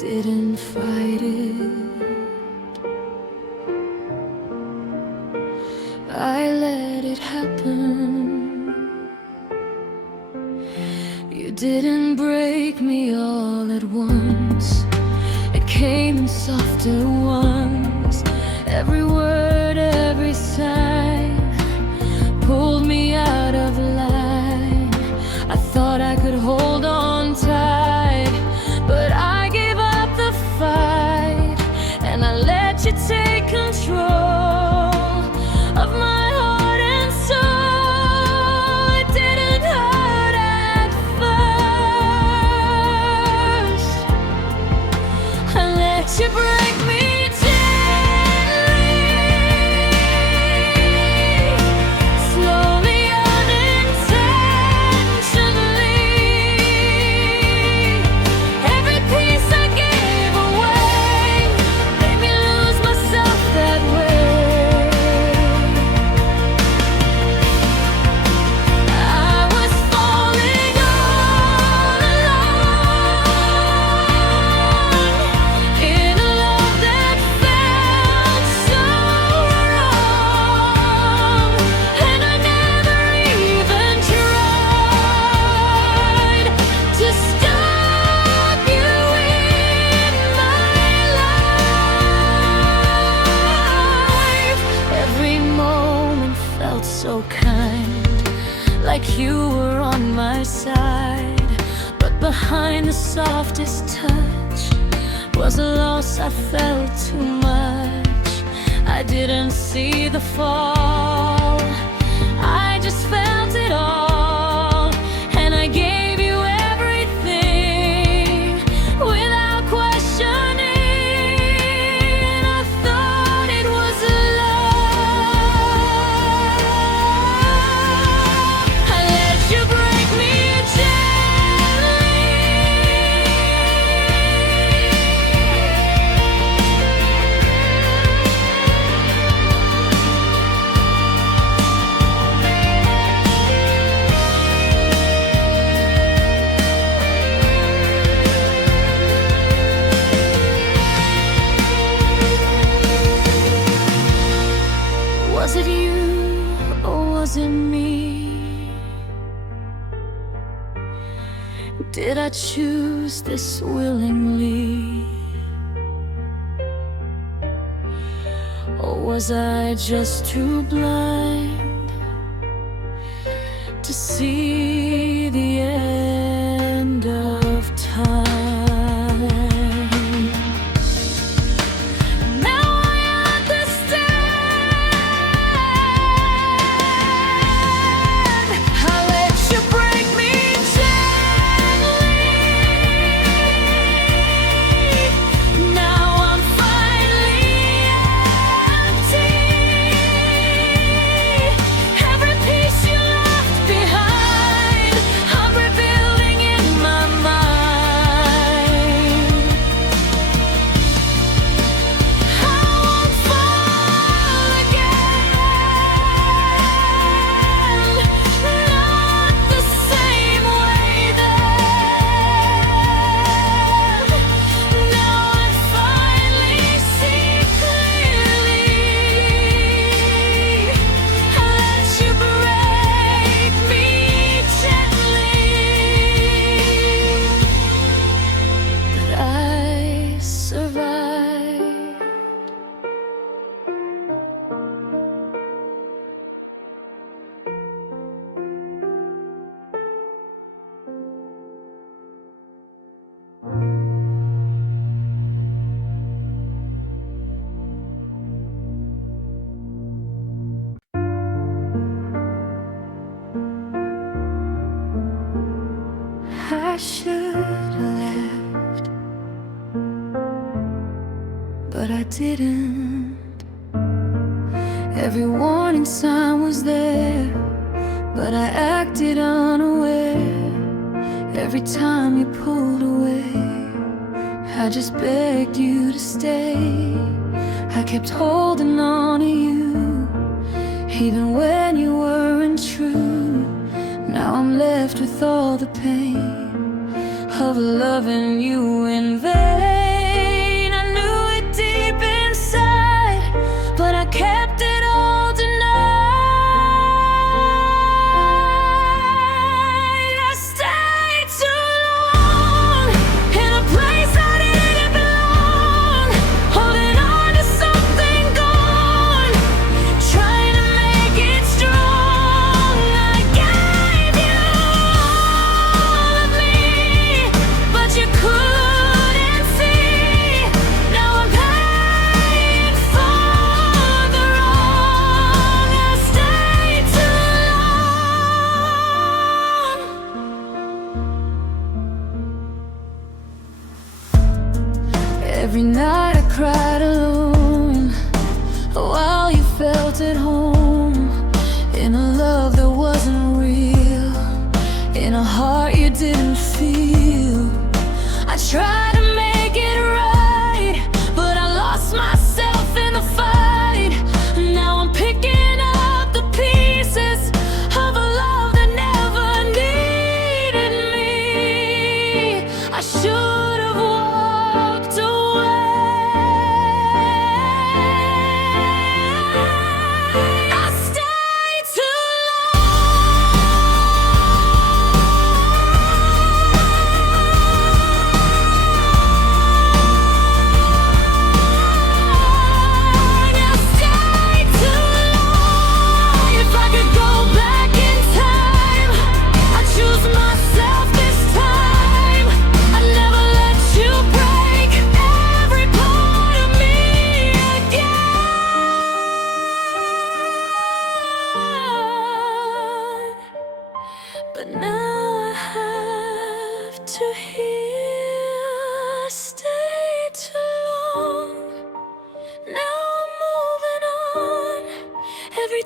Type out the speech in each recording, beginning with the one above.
didn't fight it. I let it happen. You didn't break me all at once. It came in softer ones. Every word, every sign pulled me out of line. I thought I could hold on tight, but I gave up the fight, and I let you take control of my heart and soul. It didn't hurt at first. I let you break me so kind, like you were on my side. But behind the softest touch was a loss I felt too much. I didn't see the fall, I just felt it all. And I gave you everything without questioning. And I thought it was was it you or was it me? Did I choose this willingly? Or was I just too blind to see the end of time? I should have left, but I didn't. Every warning sign was there, but I acted unaware. Every time you pulled away, I just begged you to stay. I kept holding on to you, even when you weren't true. Now I'm left with all the pain of loving you in vain.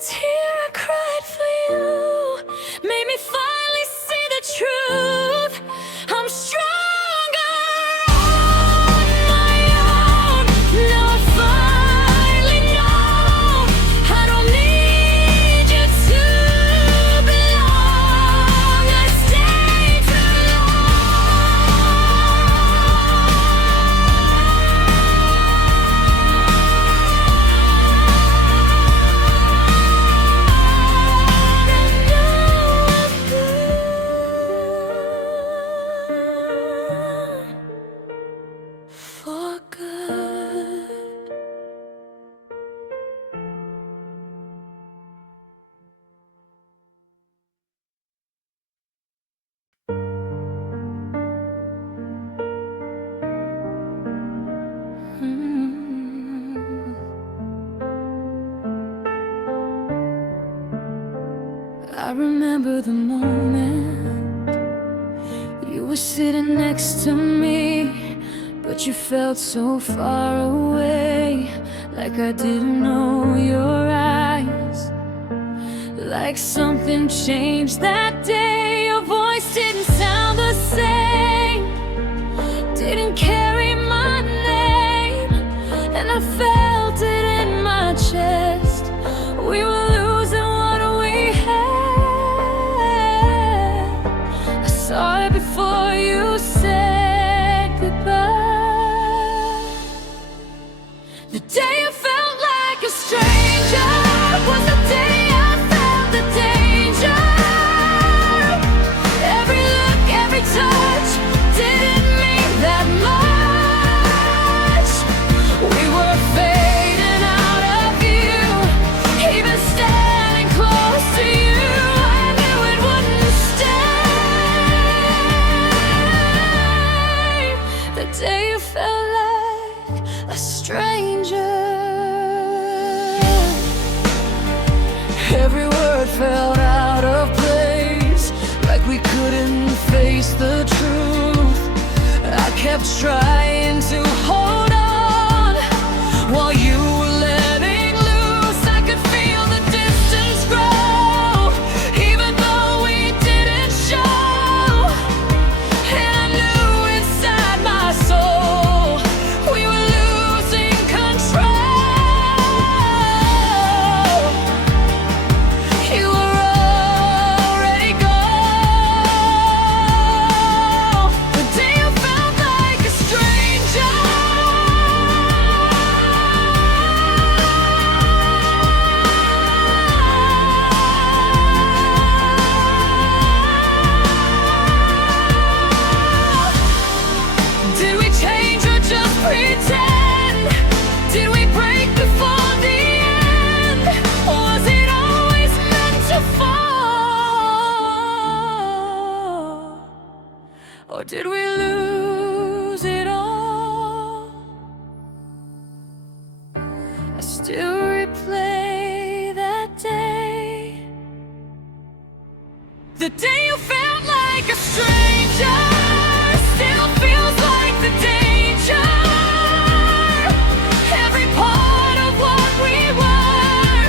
tear I cried for you made me finally see the truth. I'm stronger on my own. Now I finally know I don't need you to belong. I stayed too for good. I remember the moment you were sitting next to me, but you felt so far away, like I didn't know your eyes. Like something changed that day. Your voice didn't sound the same, didn't carry my name, and I felt it in my chest. We were losing what we had. I saw it before you said goodbye. The day I felt like a stranger was the day I felt the danger. Every look, every touch didn't mean that much. We were fading out of view, even standing close to you. I knew it wouldn't stay. The day you felt like a stranger. Every word felt out of place, like we couldn't face the truth. I kept trying to hold on while you were letting loose. I could feel the distance grow, even though we didn't show. And I knew inside my soul we were losing control. You were already gone. The day I felt like a stranger. Did we change or just pretend? Did we break before the end? Or was it always meant to fall? Or did we lose it all? I still replay that day. The day you felt like a stranger still feels like the danger. Every part of what we were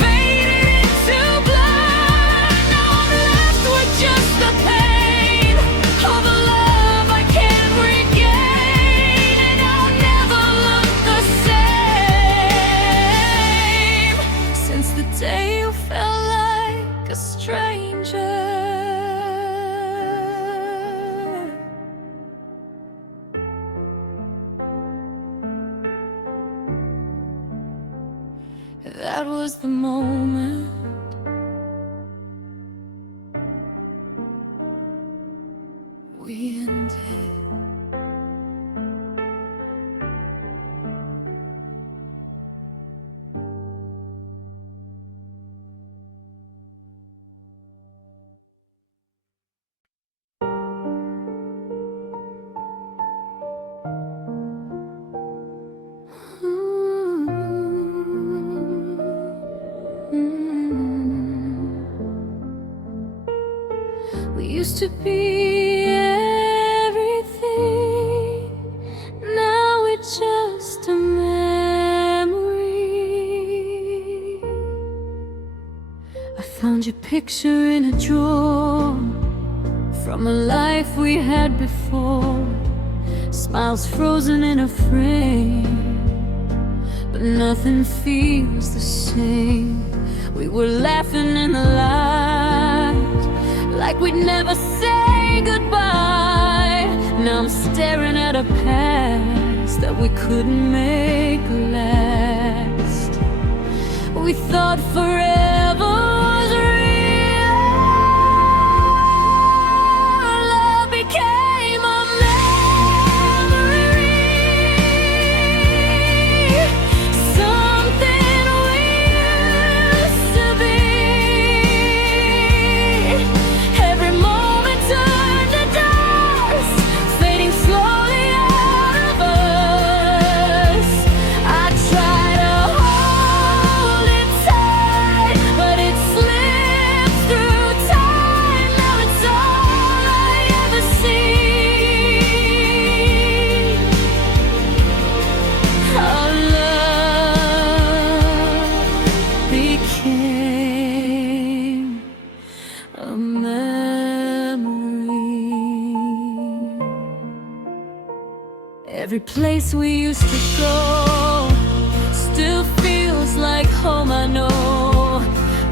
faded into blood. Now I'm left with just the pain of a love I can't regain, and I'll never look the same since the day you felt like a stranger. That was the moment we ended. We used to be everything, now it's just a memory. your picture in a drawer from a life we had before. Smiles frozen in a frame, but nothing feels the same. We were laughing in the light, like we'd never say goodbye. Now I'm staring at a past that we couldn't make last. We thought forever was real. Love became a memory, something we used to be. Every moment turned to dust, fading slowly out of us. I try to hold it tight, but it slips through time. Now it's all I ever see. Our love became a memory. Every place we used to go still feels like home, I know.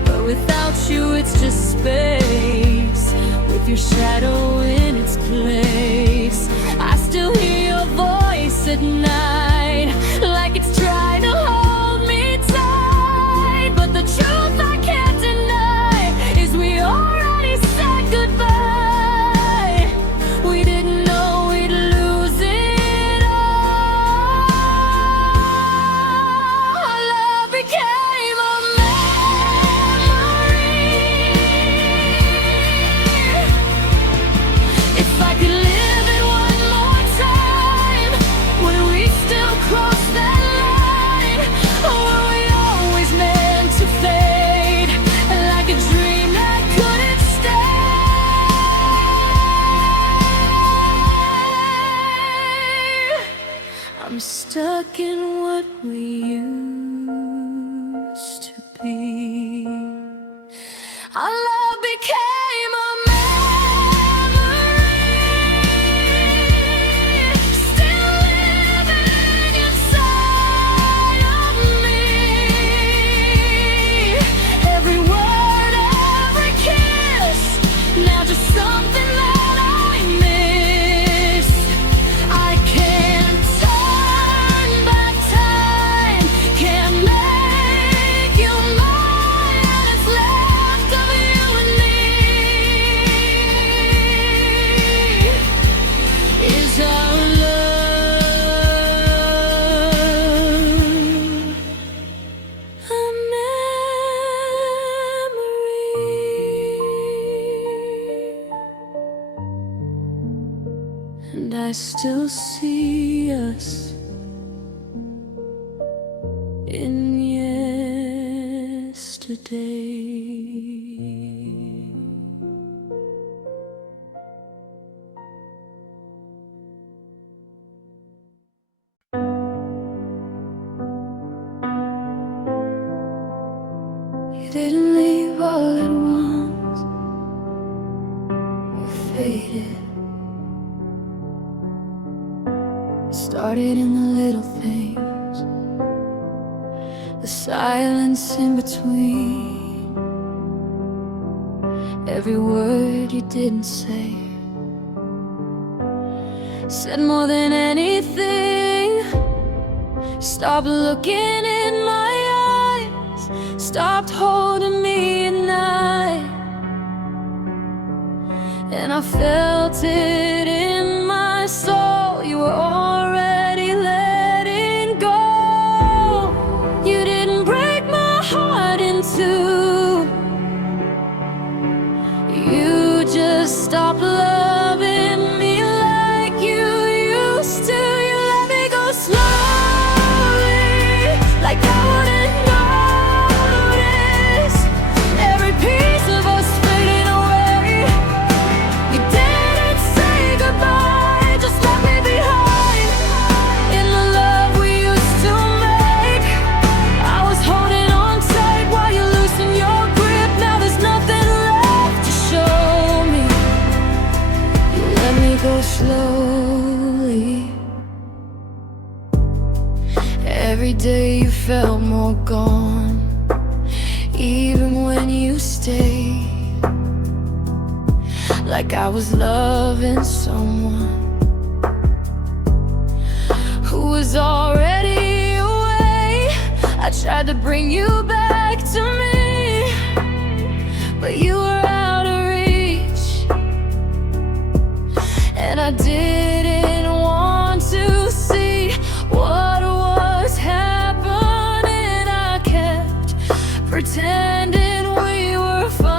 But without you it's just space, with your shadow in its place. I still hear your voice at night, like it's trying to hold me tight. But the truth I can't deny is we already said goodbye. We didn't know we'd lose it all. Our love became a memory. If I could live it one more time, would we still cross that line? Or were we always meant to fade, like a dream that couldn't stay? I'm stuck in what we used to be. Our love became a memory, still living inside of me. Every word, every kiss, now just something that I miss. I can't turn back time, can't make you mine. All that's left of you and me is our love, a memory. And I still see us in yesterday. You didn't leave all at once, you faded. Started in the little things, the silence in between. Every word you didn't say said more than anything. Stop looking in my eyes, stopped holding me at night, and I felt it in my soul. You were already letting go. You didn't break my heart in two, you just stopped loving me like you used to. You let me go slowly, like I wouldn't notice. Every piece of us fading away. You didn't say goodbye, just left me behind. Every day you felt more gone, even when you stayed. Like I was loving someone who was already away. I tried to bring you back to me, but you were out of reach. And I didn't want to see what was happening. I kept pretending we were fine.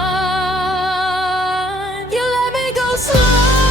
You let me go slowly,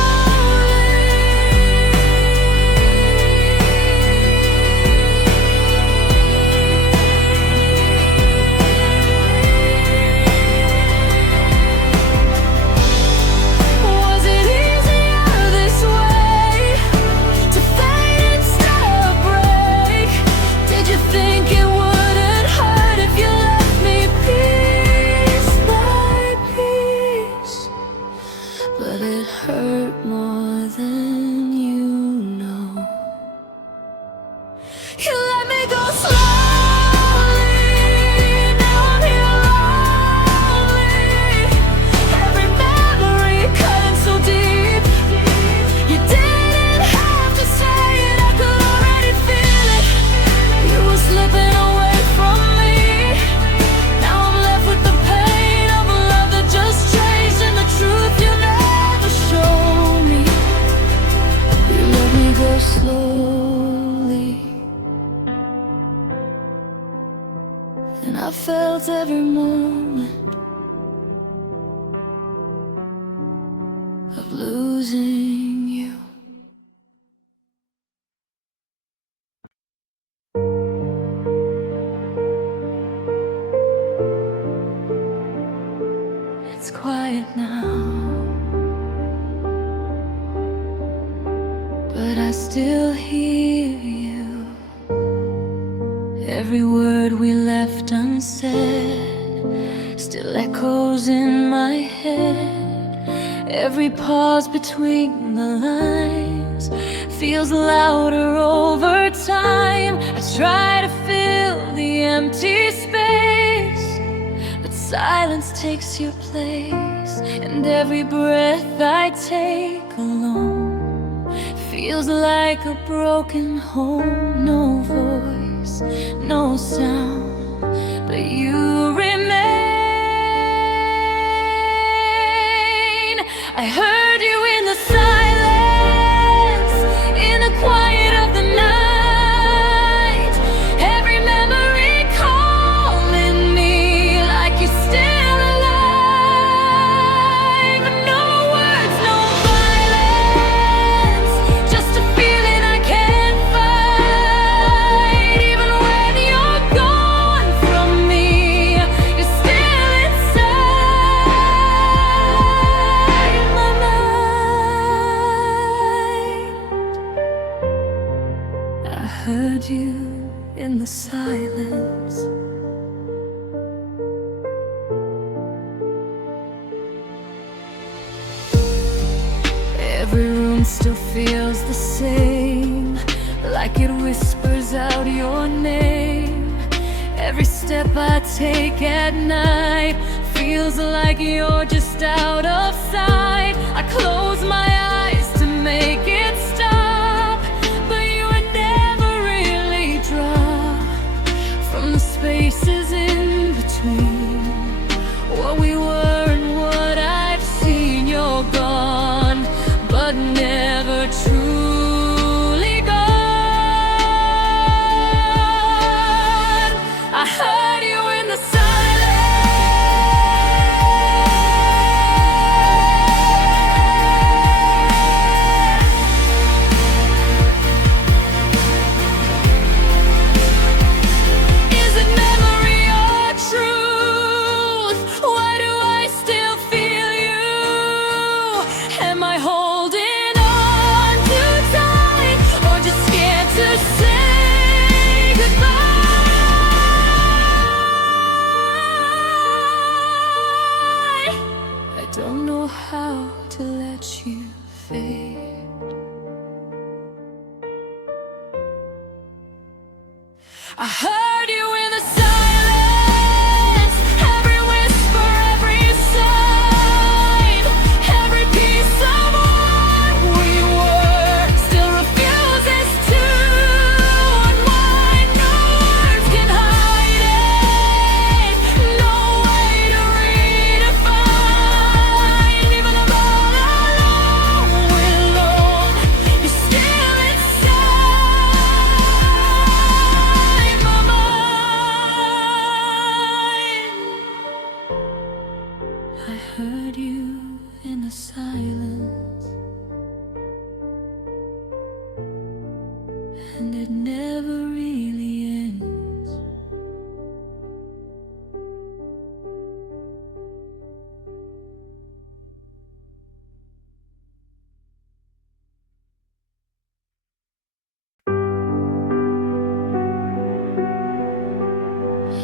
and I felt every moment of losing you. It's quiet now, but I still hear you. Every word we left unsaid still echoes in my head. Every pause between the lines feels louder over time. I try to fill the empty space, but silence takes your place. And every breath I take alone feels like a broken home. No voice, no sound, but you remain. I heard you in the silence, in the quiet of the night. Every memory calling me like you're still alive. No words, no violence, just a feeling I can't fight. Even when you're gone from me, you're still inside my mind. I heard you in the silence. Every room still feels the same, like it whispers out your name. Every step I take at night feels like you're just out of sight. I close my eyes to make it stop, but you would never really drop from the spaces in between. What we were and what I've seen, you're gone, but never truly gone. I heard you in the silence. I heard you in the silence, every whisper, every sign, every piece of what we were still refuses to unwind. No words can hide it, no way to redefine. Even above alone, we're alone, you're still inside my mind. I heard you in the silence, and it never really ends.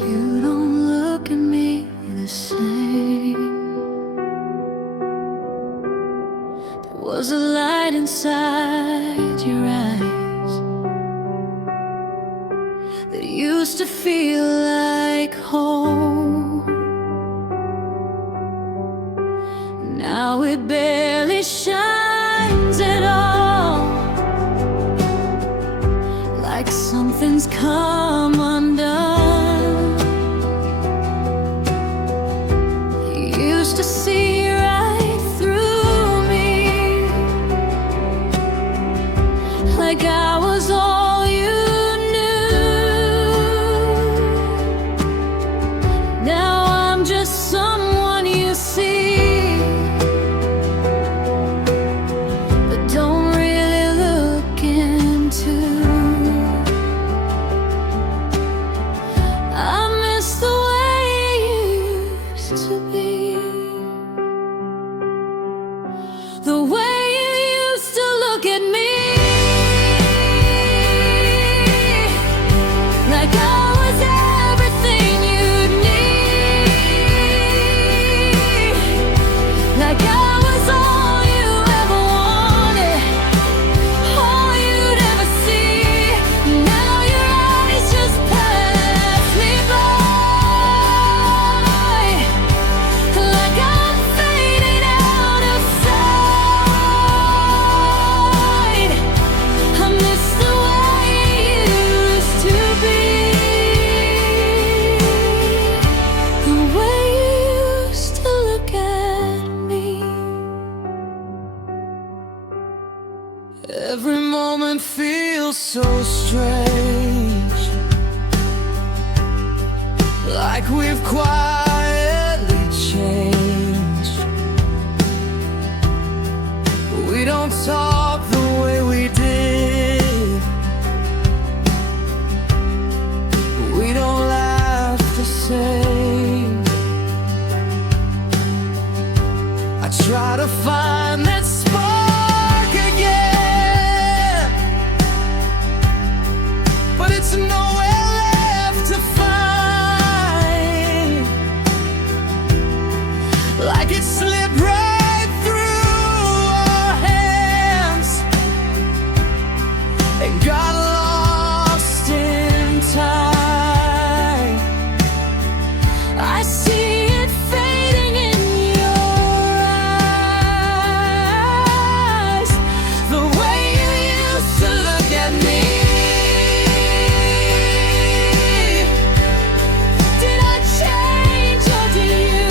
You don't look at me the same. There was a light inside your eyes that used to feel like home. Now it barely shines at all, like something's come undone. You used to see right through me, like I was all you knew. Now I'm just someone you see, but don't really look into. I miss the way you used to be, the way you used to look at me, like I was everything you'd need, like I was all you ever wanted, all you'd ever see. Now your eyes just pass me by, like I'm fading out of sight. I miss the way you used to be, the way you used to look at me. Every moment feels so strange, like we've quietly changed. We don't talk the way we did, we don't laugh the same. I try to find that spark again, but it's nowhere left to find, like it slipped right through our hands and got lost in time. I see it fading in your eyes, the way you used to look at me. Did I change or did you?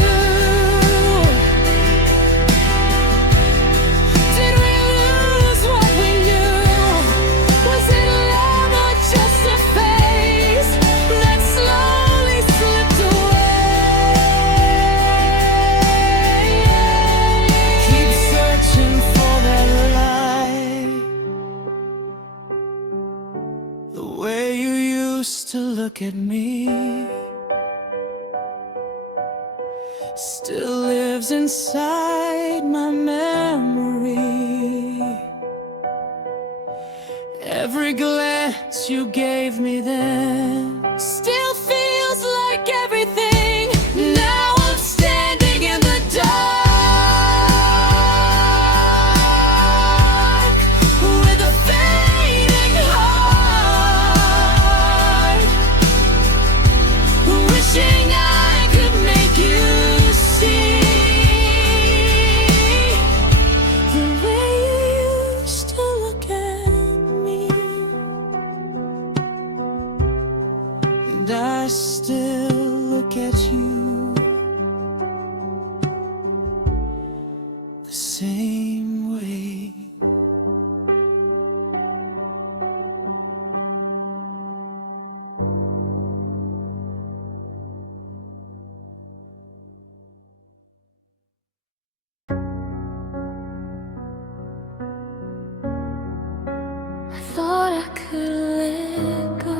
Did we lose what we knew? Was it love or just a phase that slowly slipped away? Keep searching for that light, the way you used to look at me still lives inside my memory. Every glance you gave me then still feels like everything. Now I'm standing in the dark with a fading heart. and I still look at you the same way. I thought I could let go.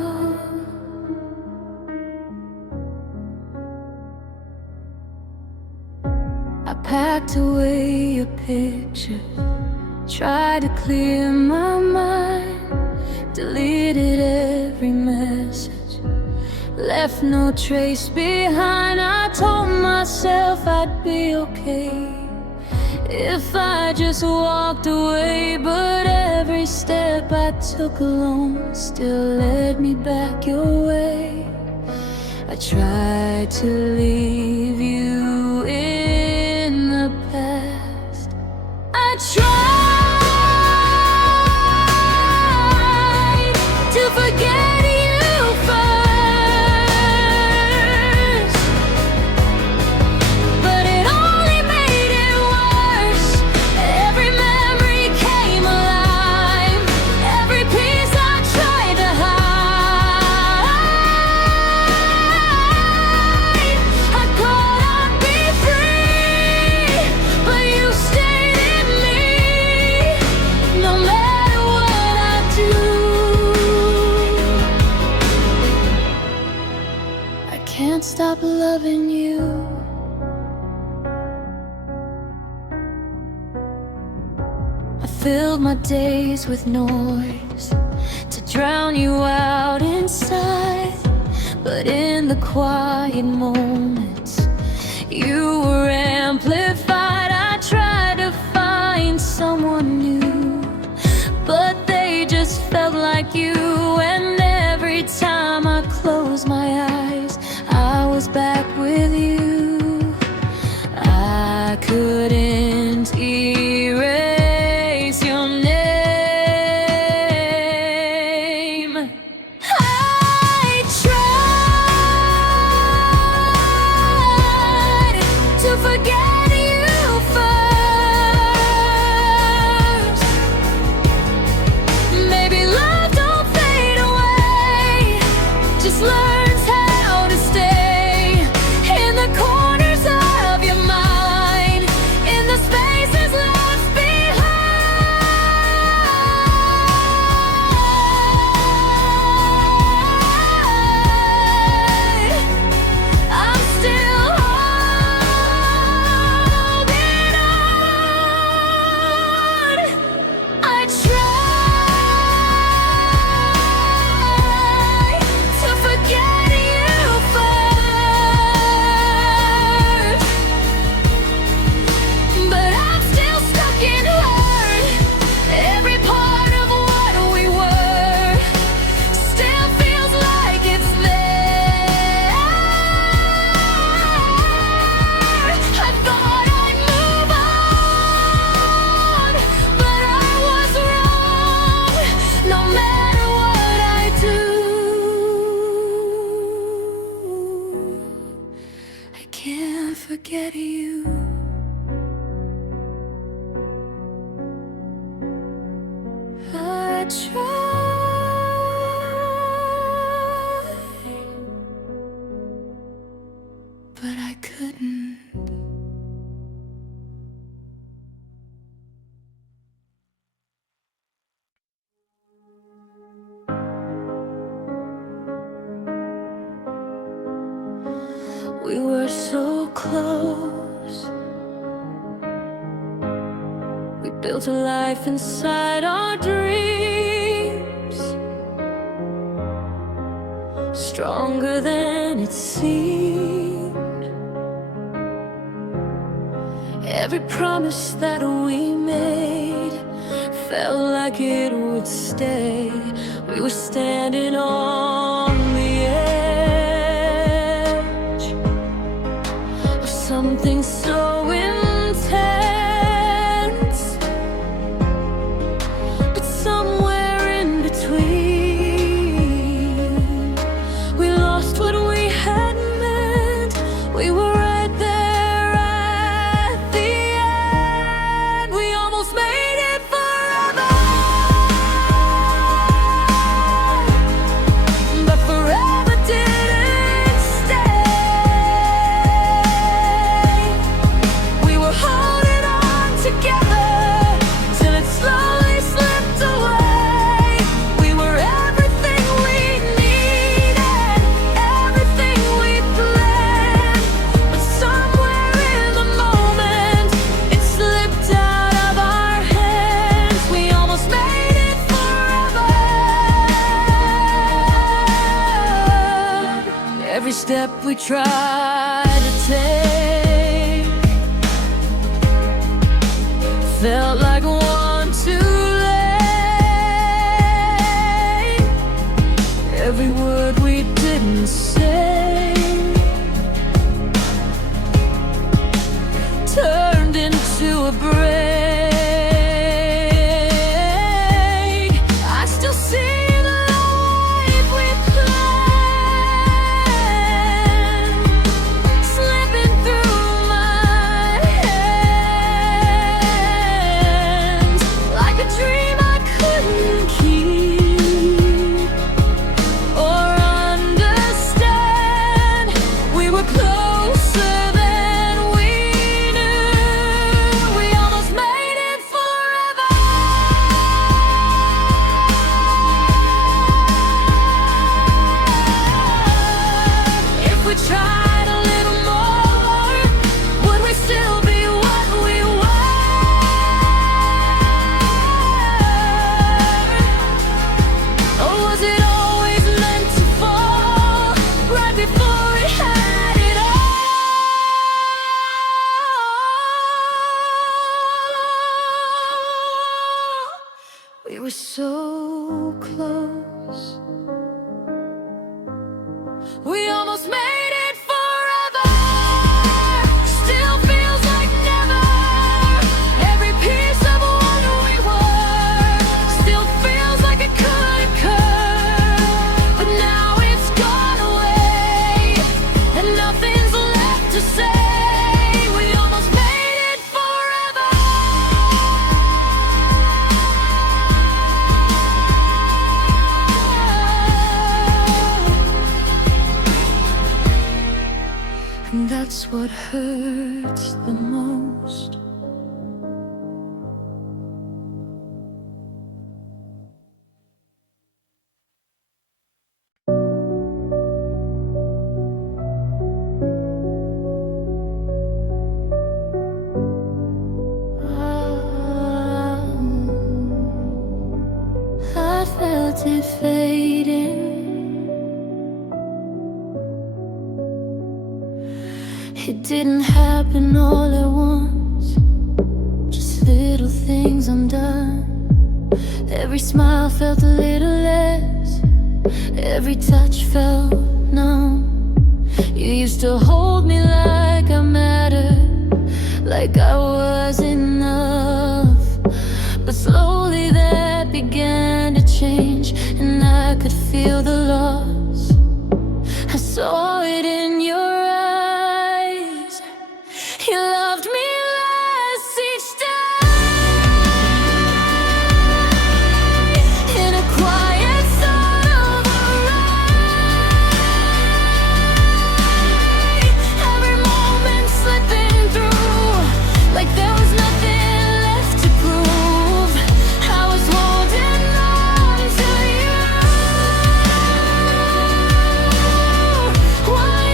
I packed away your picture, tried to clear my mind, deleted every message, left no trace behind. I told myself I'd be okay if I just walked away, but every step I took alone still led me back your way. I tried to leave you in the past. I tried to forget you first, but it only made it worse. Every memory came alive, every piece I tried to hide. I thought I'd be free, but you stayed in me, no matter what I do. I can't stop loving you. I filled my days with noise to drown you out inside, but in the quiet moments you were amplified. I tried to find someone new, but they just felt like you, and every time I closed my eyes I was back with you. I couldn't erase your name. I tried to forget you first. Maybe love don't fade away, just learns how to stay in the corners of your mind, in the spaces left behind. I'm still holding on. I tried to forget you first, but I'm still stuck in hurt. Every part of what we were still feels like it's there. I thought I'd move on, but I was wrong. No matter what I do, I can't forget you. I tried, but I couldn't. We were so close. We built a life inside our dreams, stronger than it seemed. Every promise that we made felt like it would stay. We were standing on the edge of something so intense, but somewhere in between we lost Every step we tried to take felt like one too late. Every word we didn't say turned into a break. I still see the life we planned slipping through my hands like a dream I couldn't keep or understand. We were closer than we knew. We almost made it forever. If we tried a little more, would we still be what we were? Or was it always meant to fall right before it had it all? We were so close. We almost made it forever. Still feels like never. Every piece of what we were still feels like it could occur. But now it's gone away, and nothing's left to say. We almost made it forever. And that's what hurts the most. I felt it fading. It didn't happen all at once, just little things undone. Every smile felt a little less, every touch felt numb. You used to hold me like I mattered, like I was enough. But slowly that began to change, and I could feel the loss. I saw it in your eyes. You loved me less each day, in a quiet sort of a right. Every moment slipping through, like there was nothing left to prove. I was holding on to you. Why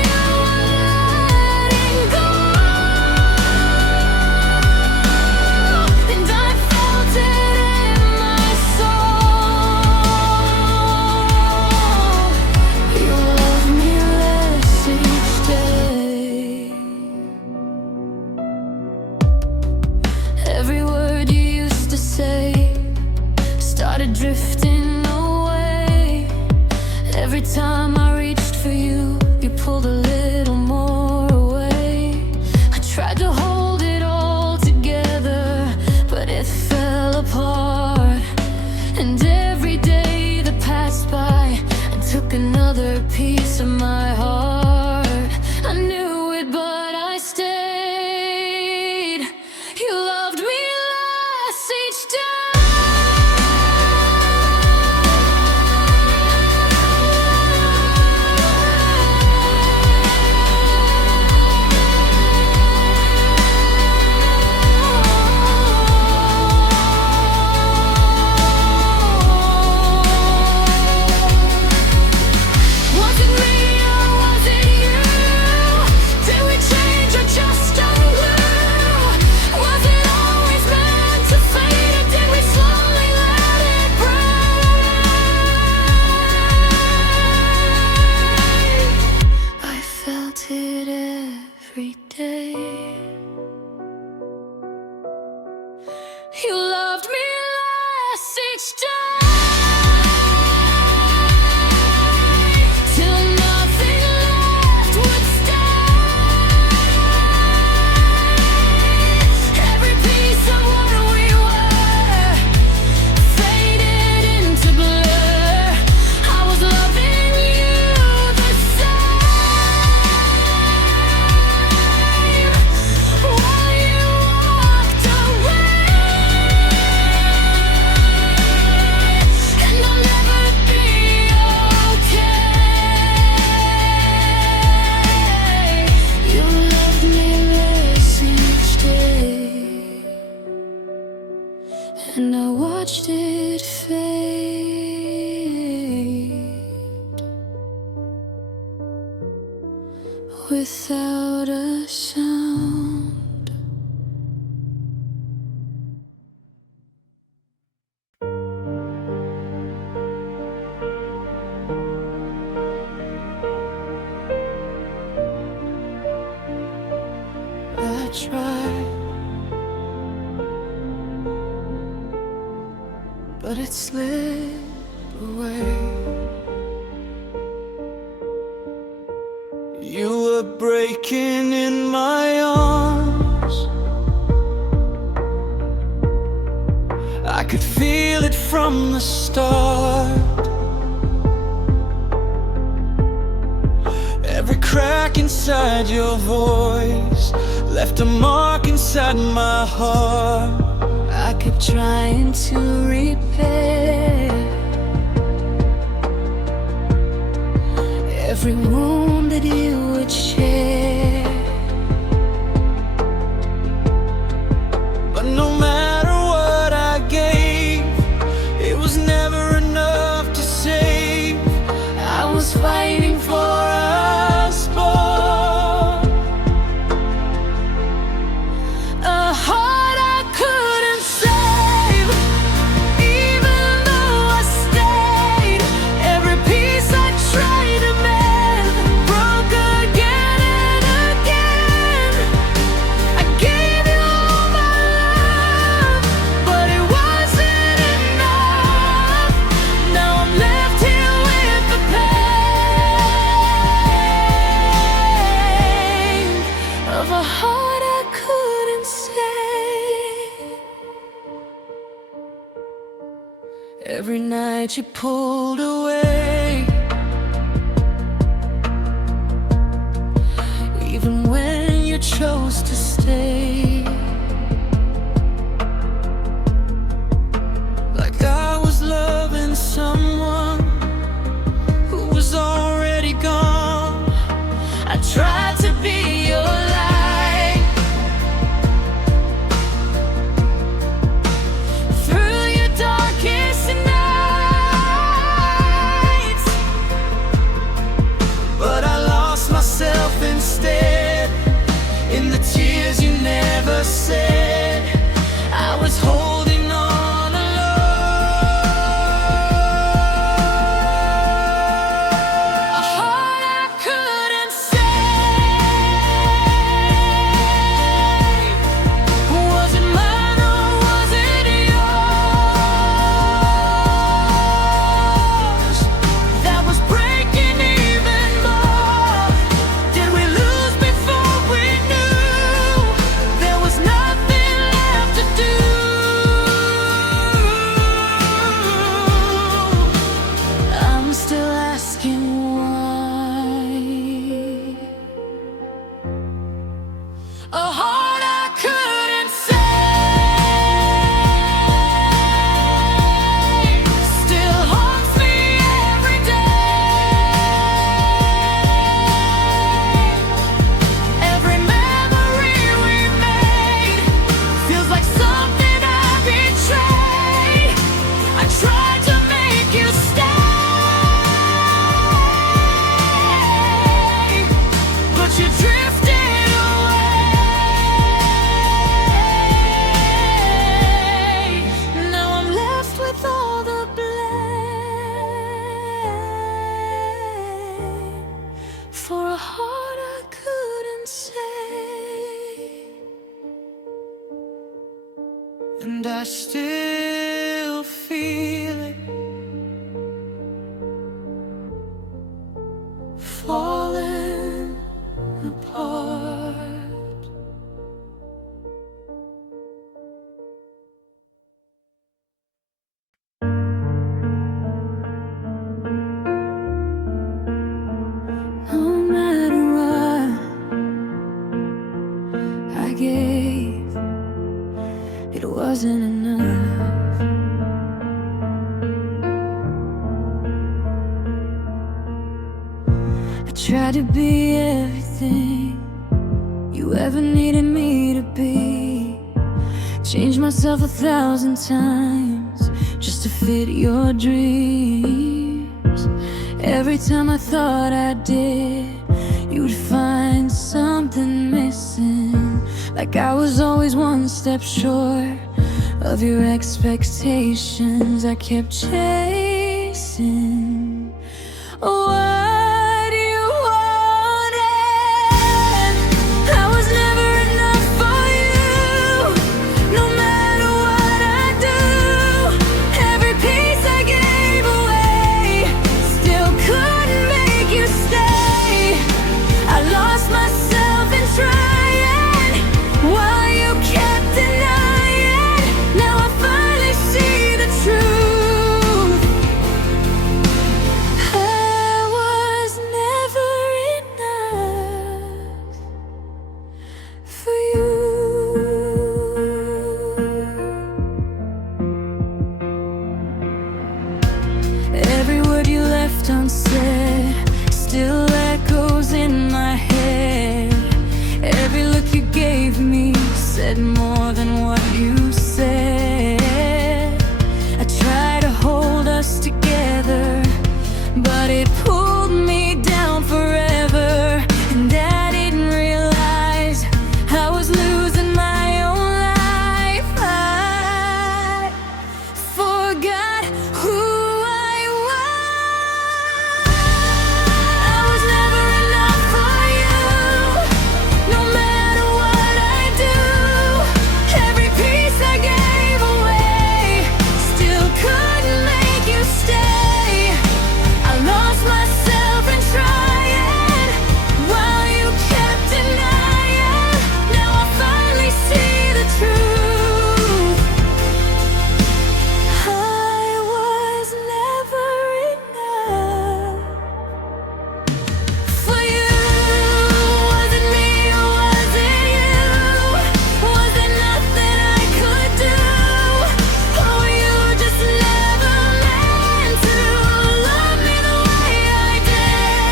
without a sound. I tried, but it slipped away. You were breaking in my arms. I could feel it from the start. Every crack inside your voice left a mark inside my heart. I kept trying to repair every wound that you would share. But no matter what I gave, it was never enough to save. I was fighting for us both, a heart I couldn't save. Even though I stayed, every piece I tried to mend broke again and again. I gave you all my love, but it wasn't enough. Now I'm left here with the pain of a heart I couldn't save. Every night you pulled away, even when you chose to stay. Like I was loving someone who was already gone. I tried to be your light through your darkest nights, but I lost myself instead in the tears you never said. I was holding on alone, a heart I couldn't save. Was it mine or was it yours that was breaking even more? Did we lose before we knew there was nothing left to do? I'm still asking why. A heart I couldn't save still haunts me every day. Every memory we made feels like something I betrayed. I tried to make you stay, but you drifted away. Now I'm left with all the blame for a heart I couldn't save. And I still feel it falling apart. No matter what I gave, it wasn't enough. I tried to be everything you ever needed me to be. Changed myself 1,000 times just to fit your dreams. Every time I thought I did, you'd find like I was always one step short of your expectations. I kept chasing what you wanted. I was never enough for you, no matter what I do. Every piece I gave away still couldn't make you stay. I lost myself in trying while you kept denying. Now I finally see the truth. I was never enough for you. Every word you left unsaid still echoes in my head. Every look you gave me said more than what you said. I tried to hold us together, but it pulled me down forever. And I didn't realize I was losing my own life. I forgot who I was. I was never enough for you, no matter what I do. Every piece I gave away still couldn't make you stay. I lost myself in trying while you kept denying. Now I finally see the truth. I was never enough for you. Was it me or was it you? Was there nothing I could do? Or you just never meant to love me the way I did?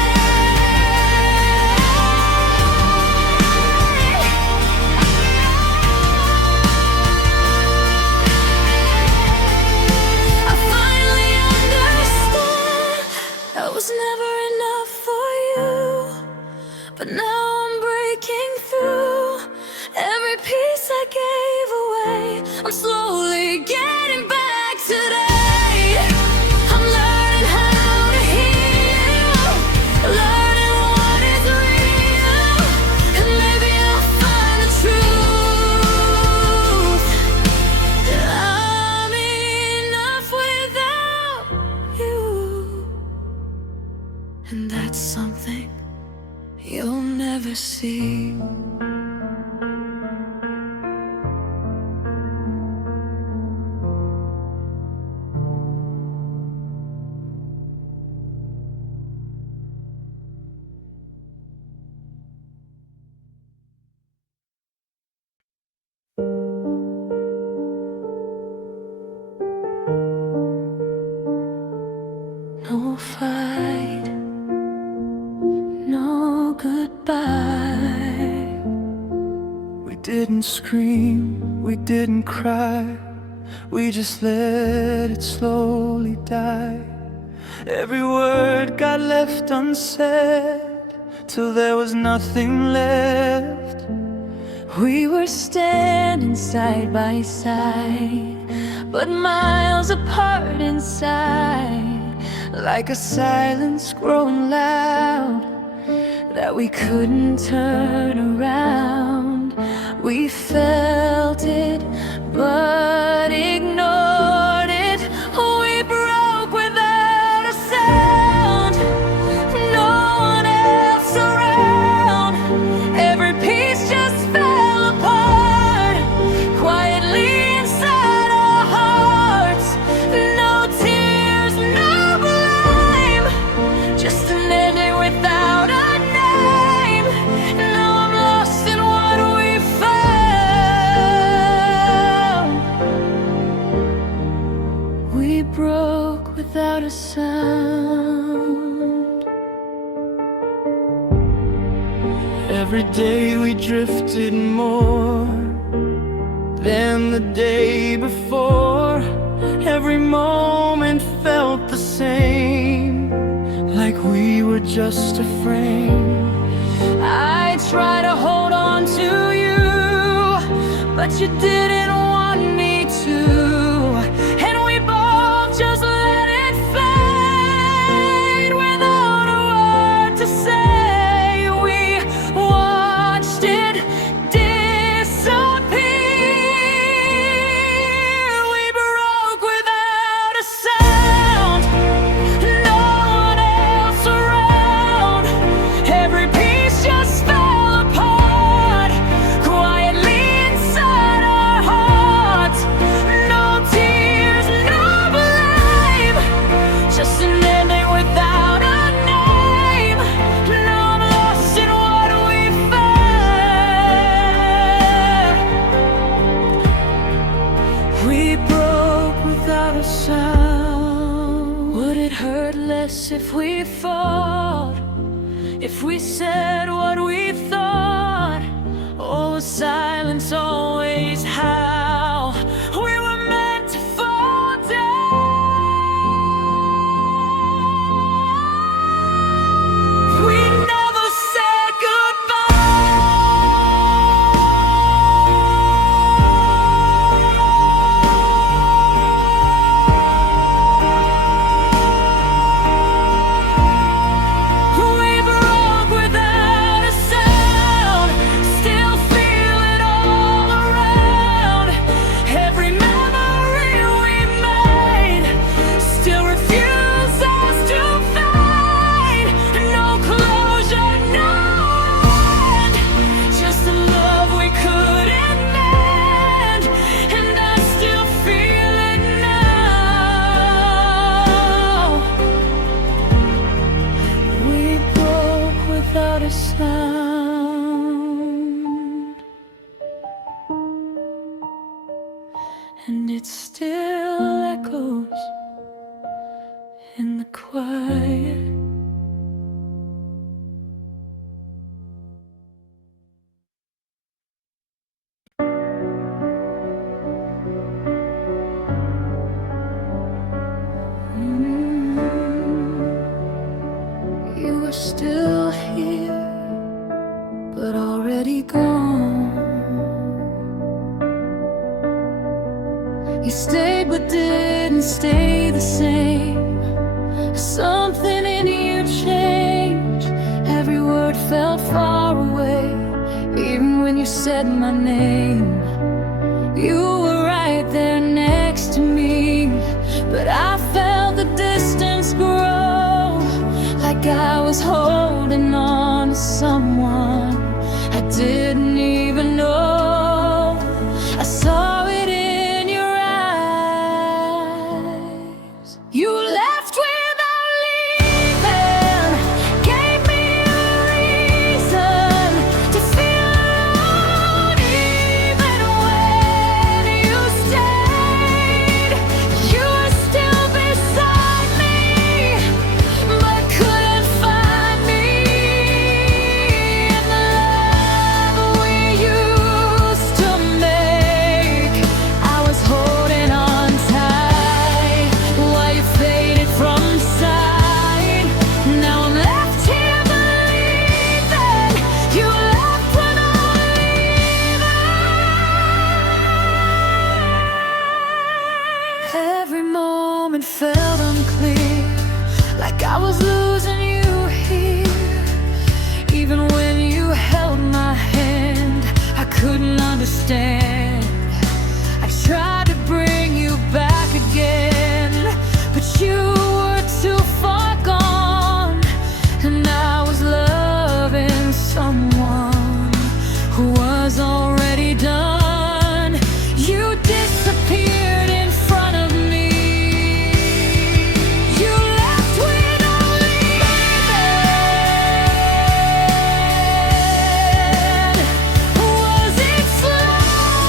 I finally understand I was never enough for you, but now I'm breaking through. Every piece I gave away, I'm slowly getting back today. I'm learning how to heal, learning what is real, and maybe I'll find the truth. That I'm enough without you, and that's something you'll never see. No fight, no goodbye. We didn't scream, we didn't cry, we just let it slowly die. Every word got left unsaid till there was nothing left. We were standing side by side, but miles apart inside, Like a silence growing loud that we couldn't turn around. We felt it, but ignored it. We broke without a sound, no one else around. Every piece just fell apart, quietly inside our hearts. No tears, no blame, just an ending without a name. Now I'm lost in what we found. We broke without a sound. Every day we drifted more than the day before. Every moment felt the same, like we were just a frame. I try to hold on to you, you didn't want me to, and we both just let it fade without a word to say. We watched it disappear. We broke without a sound, no one else around. Every piece just fell apart quietly inside our hearts. No tears, no blame, just an ending without a name. Now I'm lost in what we felt. We broke without a sound. Would it hurt less if we fought? If we said what we thought? Or was silence always how we were meant to fall down? We never said we broke without a sound, still feel it all around. Every memory we made still refuses to fade. No closure, no end, just a love we couldn't mend. And I still feel it now. We broke without a sound, and it still echoes in the quiet. You were still here, but already gone. You stayed but didn't stay the same. Something in you changed. Every word felt far away, even when you said my name. You were right there next to me, but I felt the distance grow, like I was holding on to someone I didn't even know. I saw it in your eyes. You left without leaving, gave me a reason to feel alone. Even when you stayed, you were still beside me, but couldn't find me in the love we used to make. I was holding on tight while you faded from sight. Now I'm left here believing you left without leaving. Every moment felt unclear, like I was losing you here. Even when you held my hand, I couldn't understand. I tried to bring you back again, but you were too far gone. And I was loving someone who was already done. You disappeared in front of me. You left without leaving. Was it slow?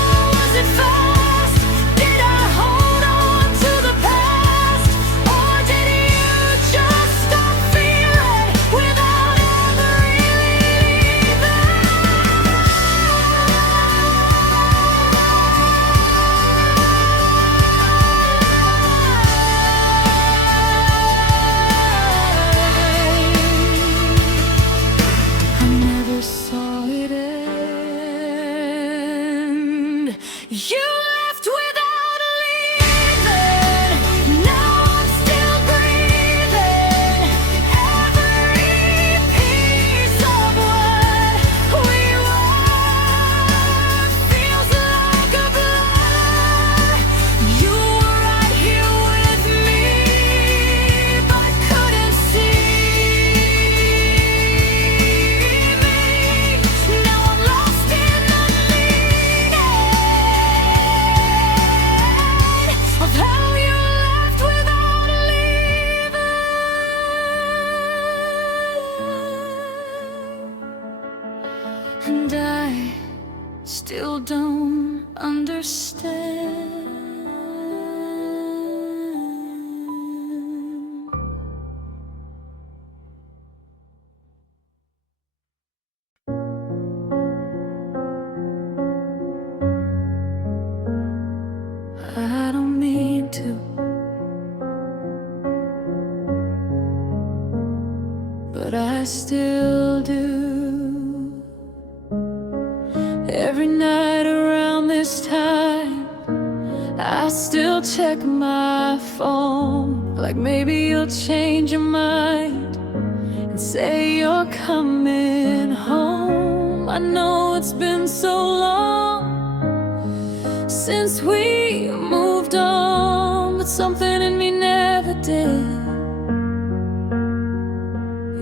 and I still don't understand. I don't mean to, but I still do. Every night around this time, I still check my phone, like maybe you'll change your mind and say you're coming home. I know it's been so long since we moved on, but something in me never did.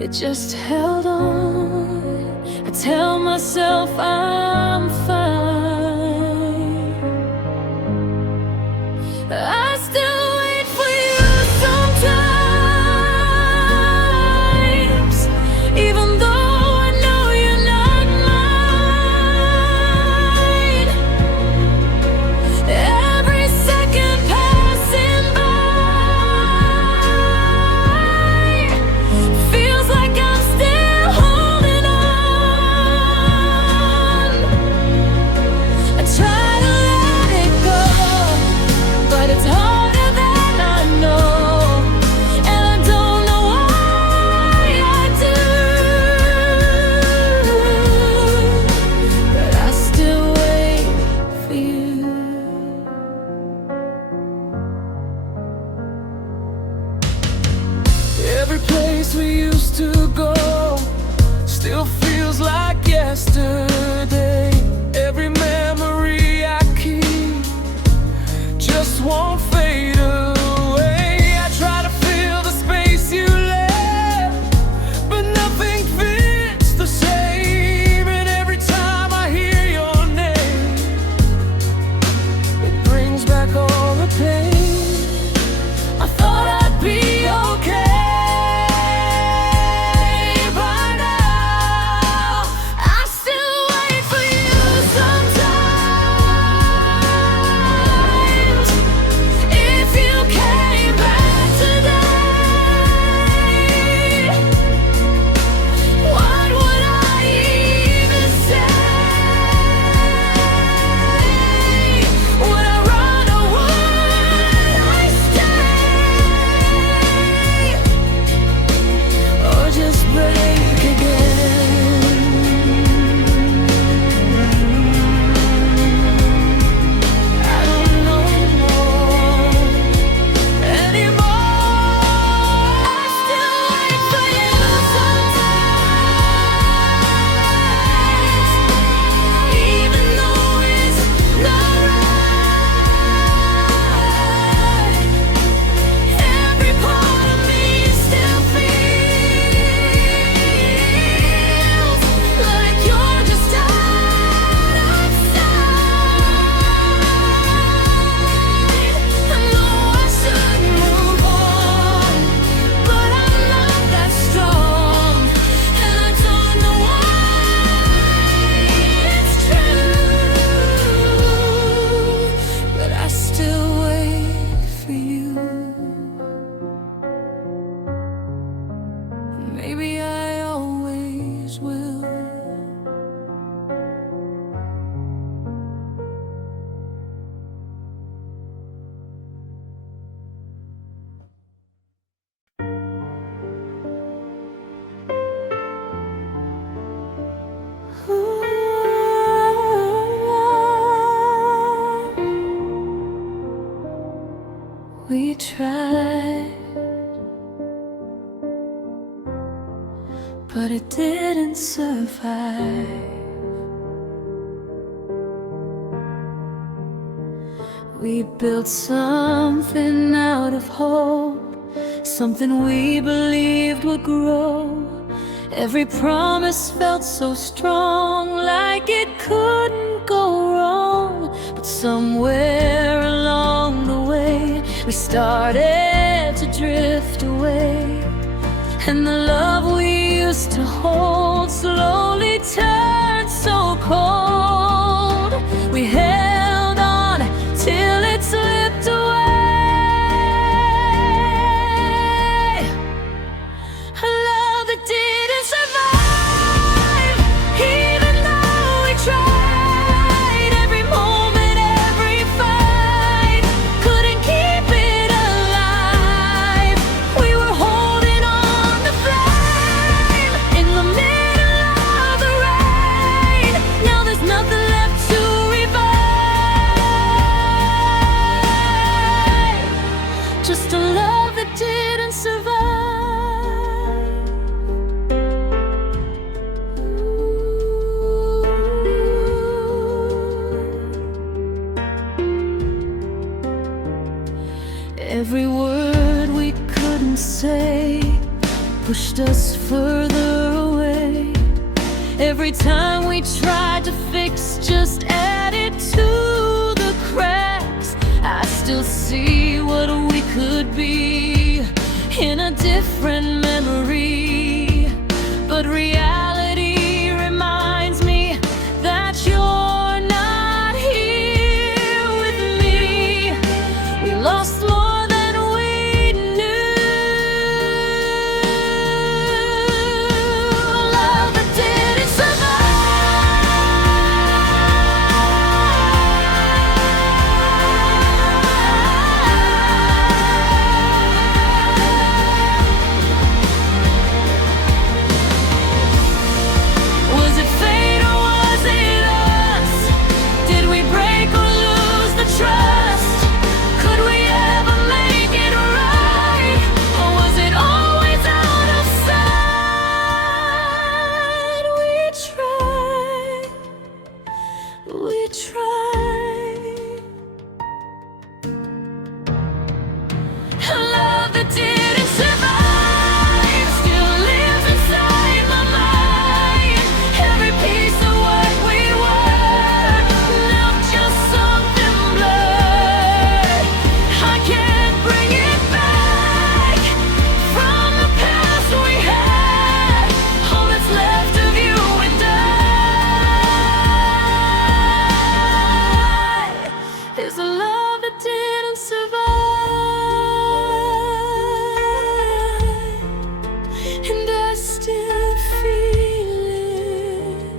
It just held on. I tell myself I'm fine. I still wait for you sometimes, even though I know you're not mine. Every second passing by feels like I'm still holding on. I try to let it go, but it's harder than I know, and I don't know why I do. But I still wait for you. Every place we used to go still feels like yesterday. Every memory I keep just won't fade away. I try to fill the space you left, but nothing fits the same. And every time I hear your name, it brings back all the pain. I thought I'd be okay by now. I still wait for you sometimes. If you came back today, what would I even say? Would I run or would I stay? Or just break again? I don't know anymore. I still wait for you sometimes, even though it's not right. Every part of me still feels like you're just out of sight. I know I should move on, but I'm not that strong, and I don't know why it's true. But I still wait for you. Maybe I always will. We tried, but it didn't survive. We built something out of hope, something we believed would grow. Every promise felt so strong, like it couldn't go wrong. But somewhere along the way, we started to drift away, and the love we used to hold slowly turned so cold. We held on till it slipped away. A love that didn't survive, even though we tried. Every moment, every fight, couldn't keep it alive. We were holding on the flame in the middle of the rain. Now there's nothing left to revive. Just a love that didn't survive. Every word we couldn't say pushed us further away. Every time we tried to fix just added to the cracks. I still see what we could be in a different memory, but reality reminds me that you're not here with me. We lost more than we knew. Love that didn't Was it fate or was it us? Did we break or lose the trust? Could we ever make it right? Or was it always out of sight? We tried. A love that didn't survive still lives inside my mind. Every piece of what we were, now just something blurred. I can't bring it back from the past we had. All that's left of you and I is a love that didn't survive, and I still feel it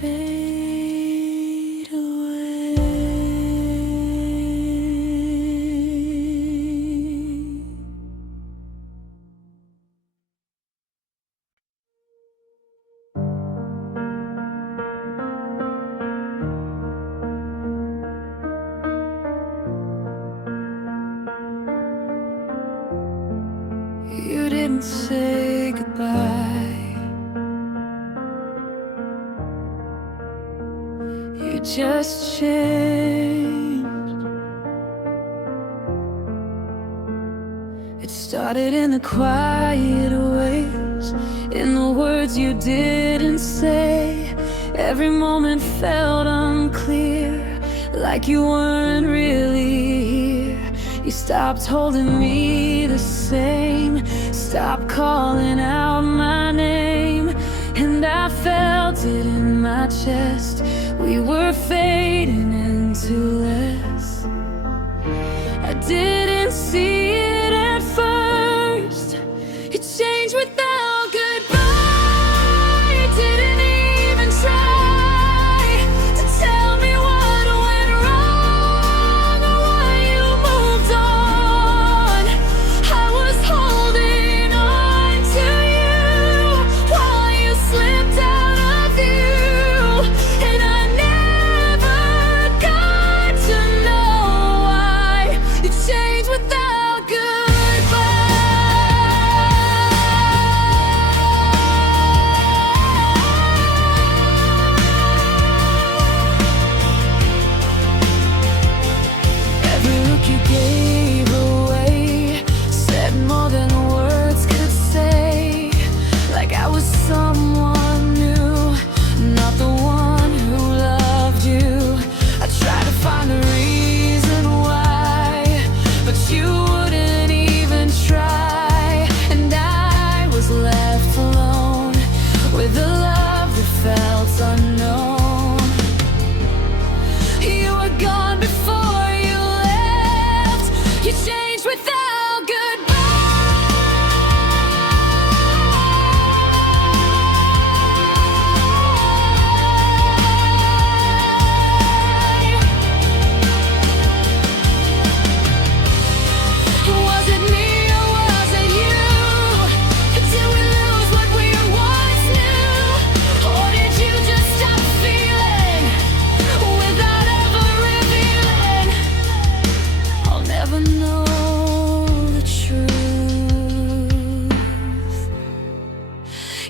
fade away. You didn't say goodbye. You just changed. It started in the quiet ways, in the words you didn't say. Every moment felt unclear, like you weren't really here. You stopped holding me the same, stopped calling out my name, and I felt it in my chest. We were fading into less. I didn't see it at first. You changed without goodbye. Didn't even try to tell me what went wrong or why you moved on. I was holding on to you while you slipped out of view, and I never got to know why you changed without goodbye.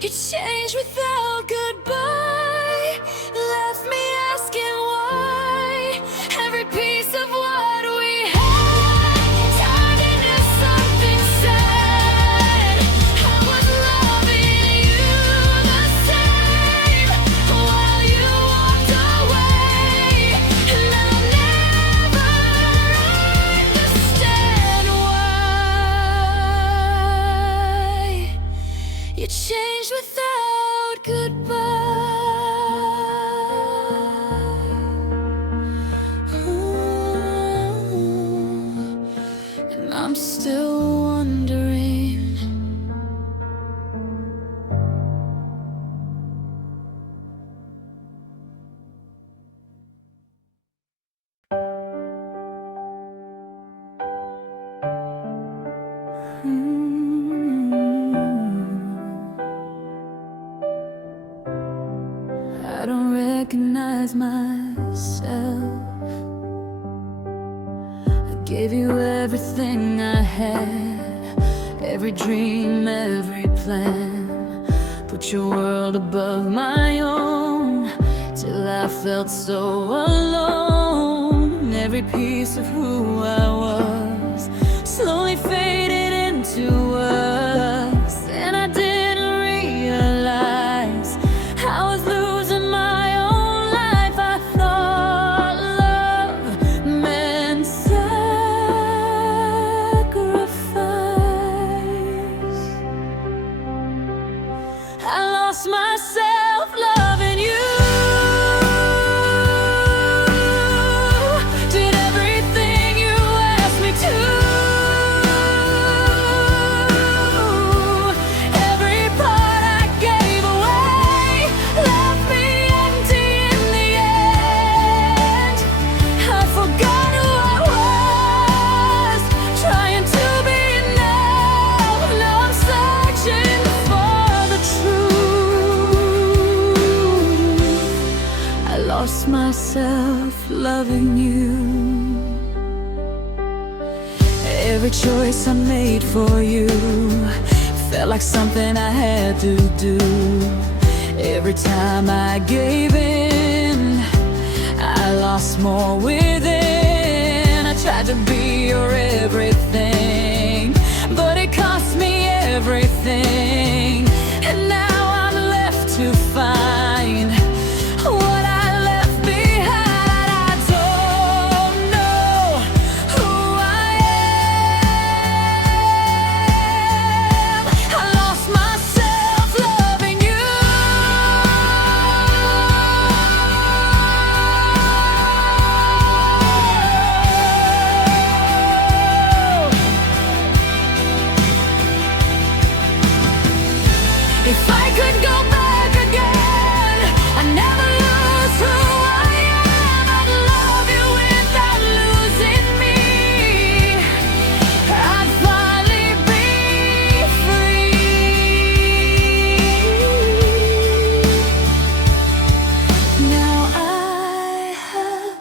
You changed without goodbye, left me asking why. Every piece of what we had turned into something sad. I was loving you the same while you walked away, and I'll never understand why you changed without goodbye. And I'm still wondering. I don't recognize myself. I gave you everything I had, every dream, every plan. Put your world above my own, till I felt so alone. Every piece of who I was slowly faded into us, and I didn't realize I was losing my own life. I thought love meant sacrifice. I lost myself loving you. Did everything you asked me to. Every part I gave away left me empty in the end. I forgot who I was, trying to be now. Now I'm searching for the truth. I lost myself loving you. Every choice I made for you felt like something I had to do. Every time I gave in, I lost more within. I tried to be your everything, but it cost me everything. And now I'm left to find what I left behind. I don't know who I am. I lost myself loving you. If I could go back again, I'd never lose who I am. I'd love you without losing me. I'd finally be free. Now I have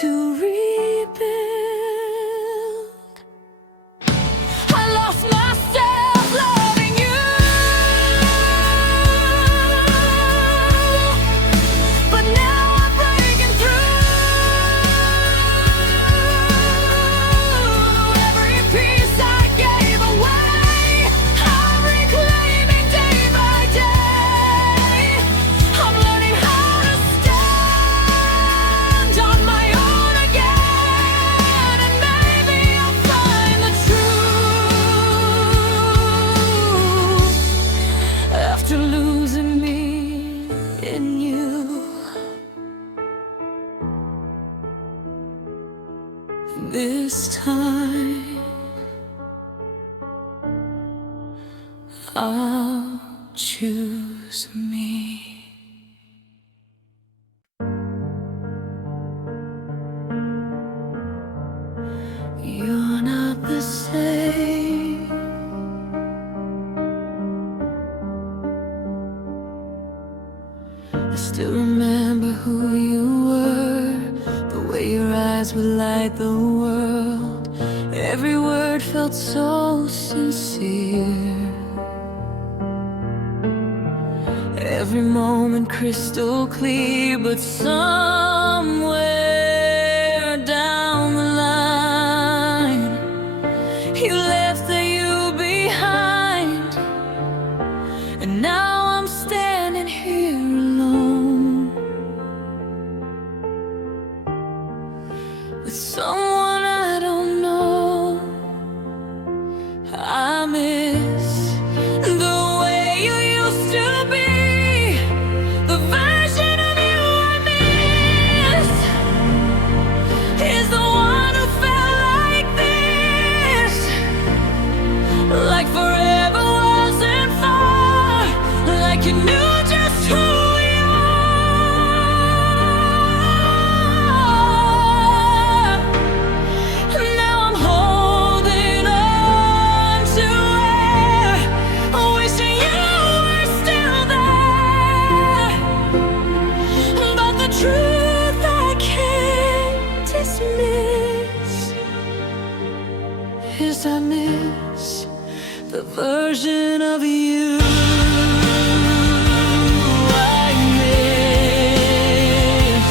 to rebuild. I lost myself loving you, but now I'm breaking through. Every piece I gave away, I'm reclaiming day by day. I'm learning how to stand on my own again, and maybe I'll find the truth after losing me in you. This time I'll choose me. You're not the same. I still remember who you were, the way your eyes would light the world. Every word felt so sincere. every moment crystal clear. But somewhere down the line, you left the you behind, and now I'm standing here alone with someone I don't know. I miss the way you used to be, the version of you I miss is the one who felt like this, like forever wasn't far, like you knew just who we are. Now I'm holding on to air, wishing you were still there. But the truth I can't dismiss is I miss the version of you I miss.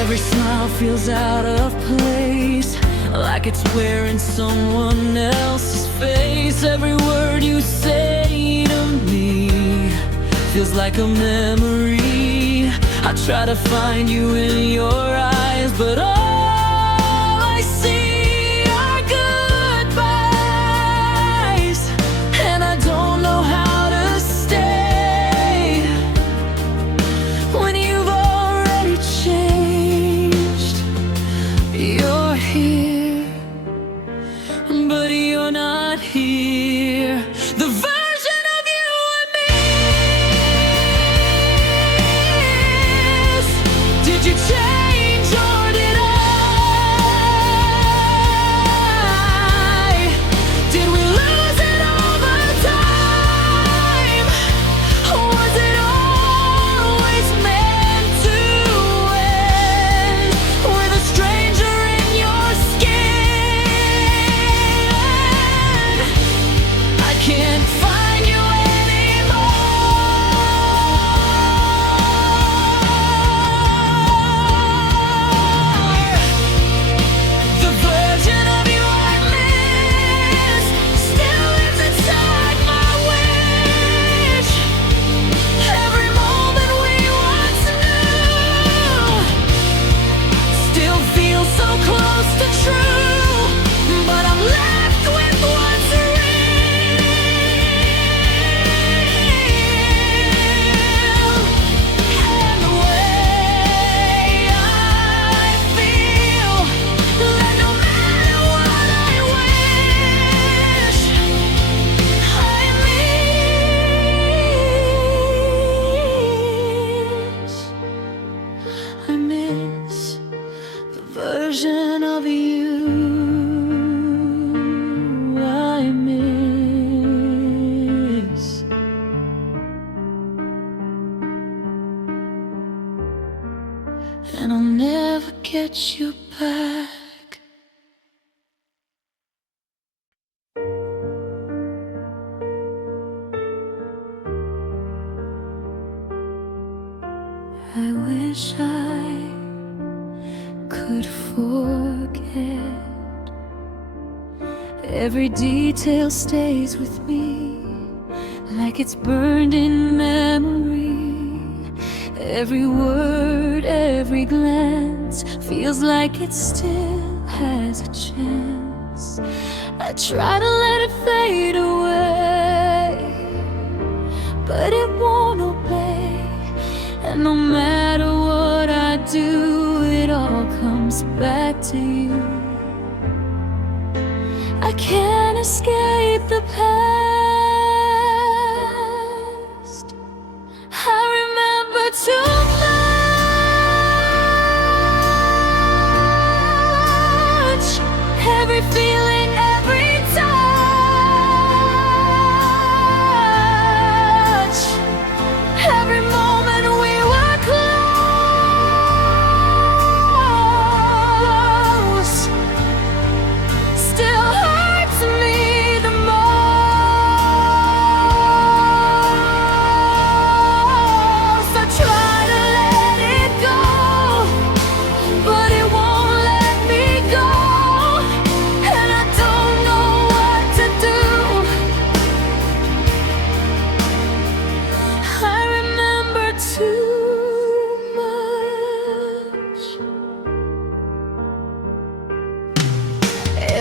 Every smile feels out of place, like it's wearing someone else's face. Every word you say to me feels like a memory. I try to find you in your eyes, but all I see are goodbyes, and I don't know how to stay when you've already changed. You're here, but you're not here. The version of you I miss. Did you change or did I? Did we lose it over time? Was it always meant to end with a stranger in your skin? I can't find you anymore. The version of you I miss still lives inside my wish. Every moment we once knew still feels so close to true, but I'm left with what's real. And the way I feel, that no matter what I wish, I miss the version of you I miss. And I'll never get you back. I wish I could forget. Every detail stays with me, like it's burned in memory. Every word, every glance feels like it still has a chance. I try to let it fade away, but it won't obey. And no matter what I do, it all comes back to you. I can't escape the past. I remember too much. Every feeling, every touch, every moment we were close.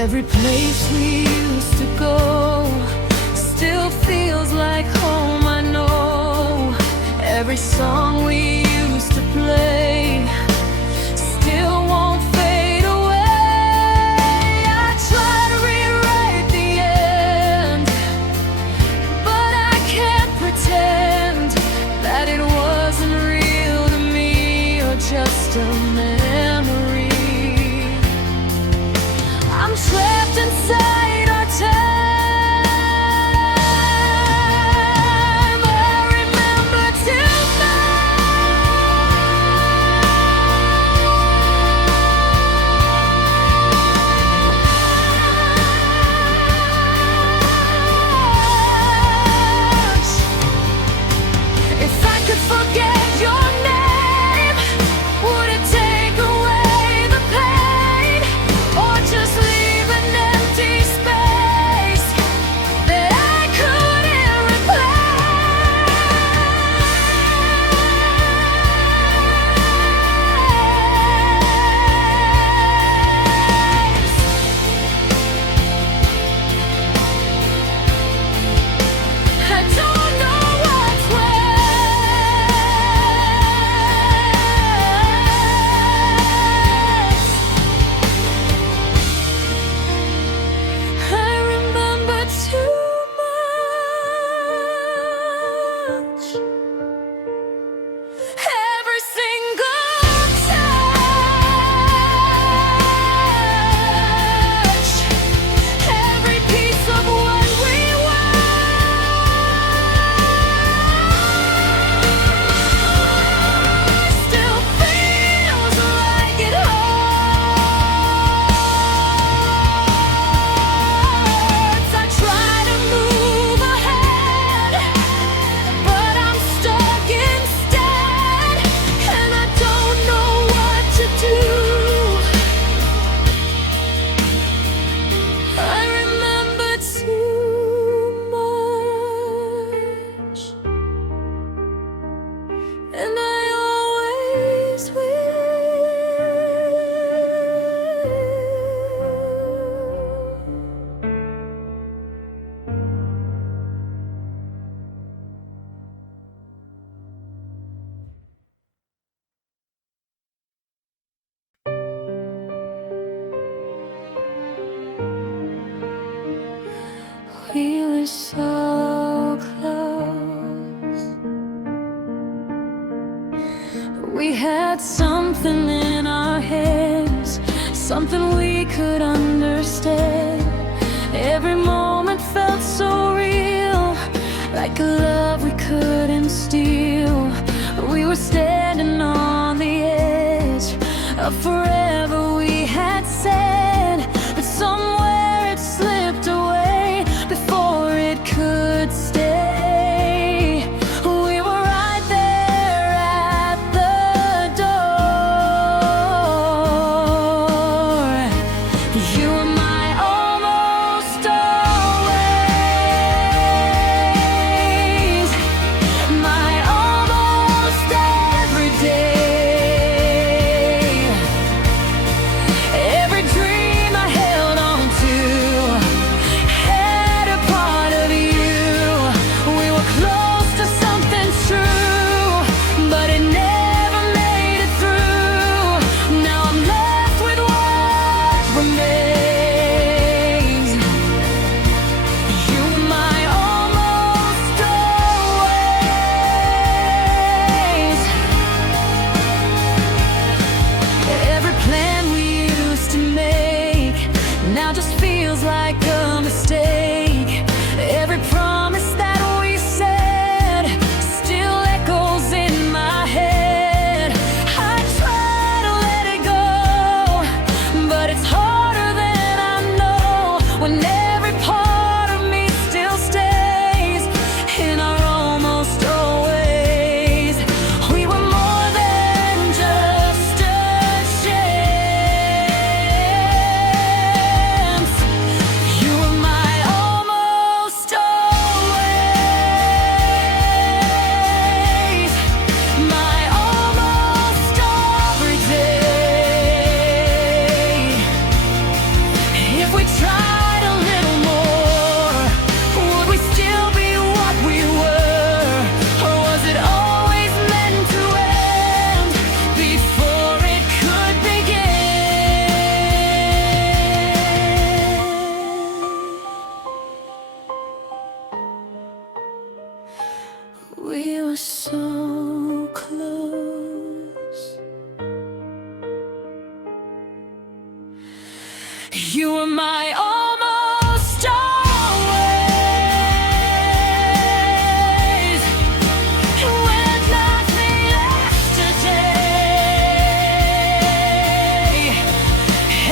Every place we used to go still feels like home, I know. Every song we used to play still won't fade away. I try to rewrite the end, but I can't pretend that it wasn't real to me, or just a memory. I'm trapped inside our time. I remember too much. If I could forget your name, would it take away the pain, or just leave an empty space that I couldn't replace? I don't know what's I remember too much. Every single touch, every piece of what we were still feels like it hurts. I try to move ahead, but I'm stuck instead, and I don't know what to do. I remember too much, and I always will. We were so close. We had something in our heads, something we could understand. Every moment felt so real, like a love we couldn't steal. We were standing on the edge of forever, we had said, but somewhere it slipped away before it could stay. We were right there at the door. You were my almost always, my almost every day. You were my almost always. When nothing left to say,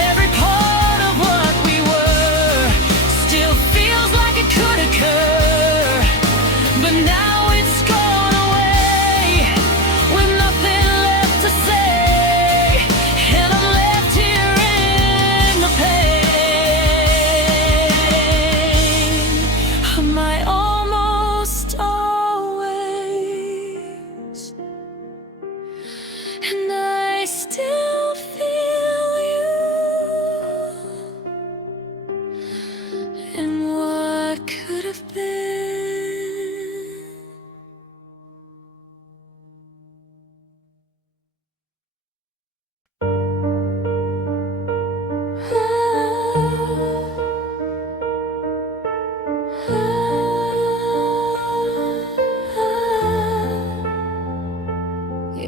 every part of what we were still feels like it could occur, but now it's gone away with nothing left to say, and I'm left here in the pain of my almost always. And I still feel you and what could have been.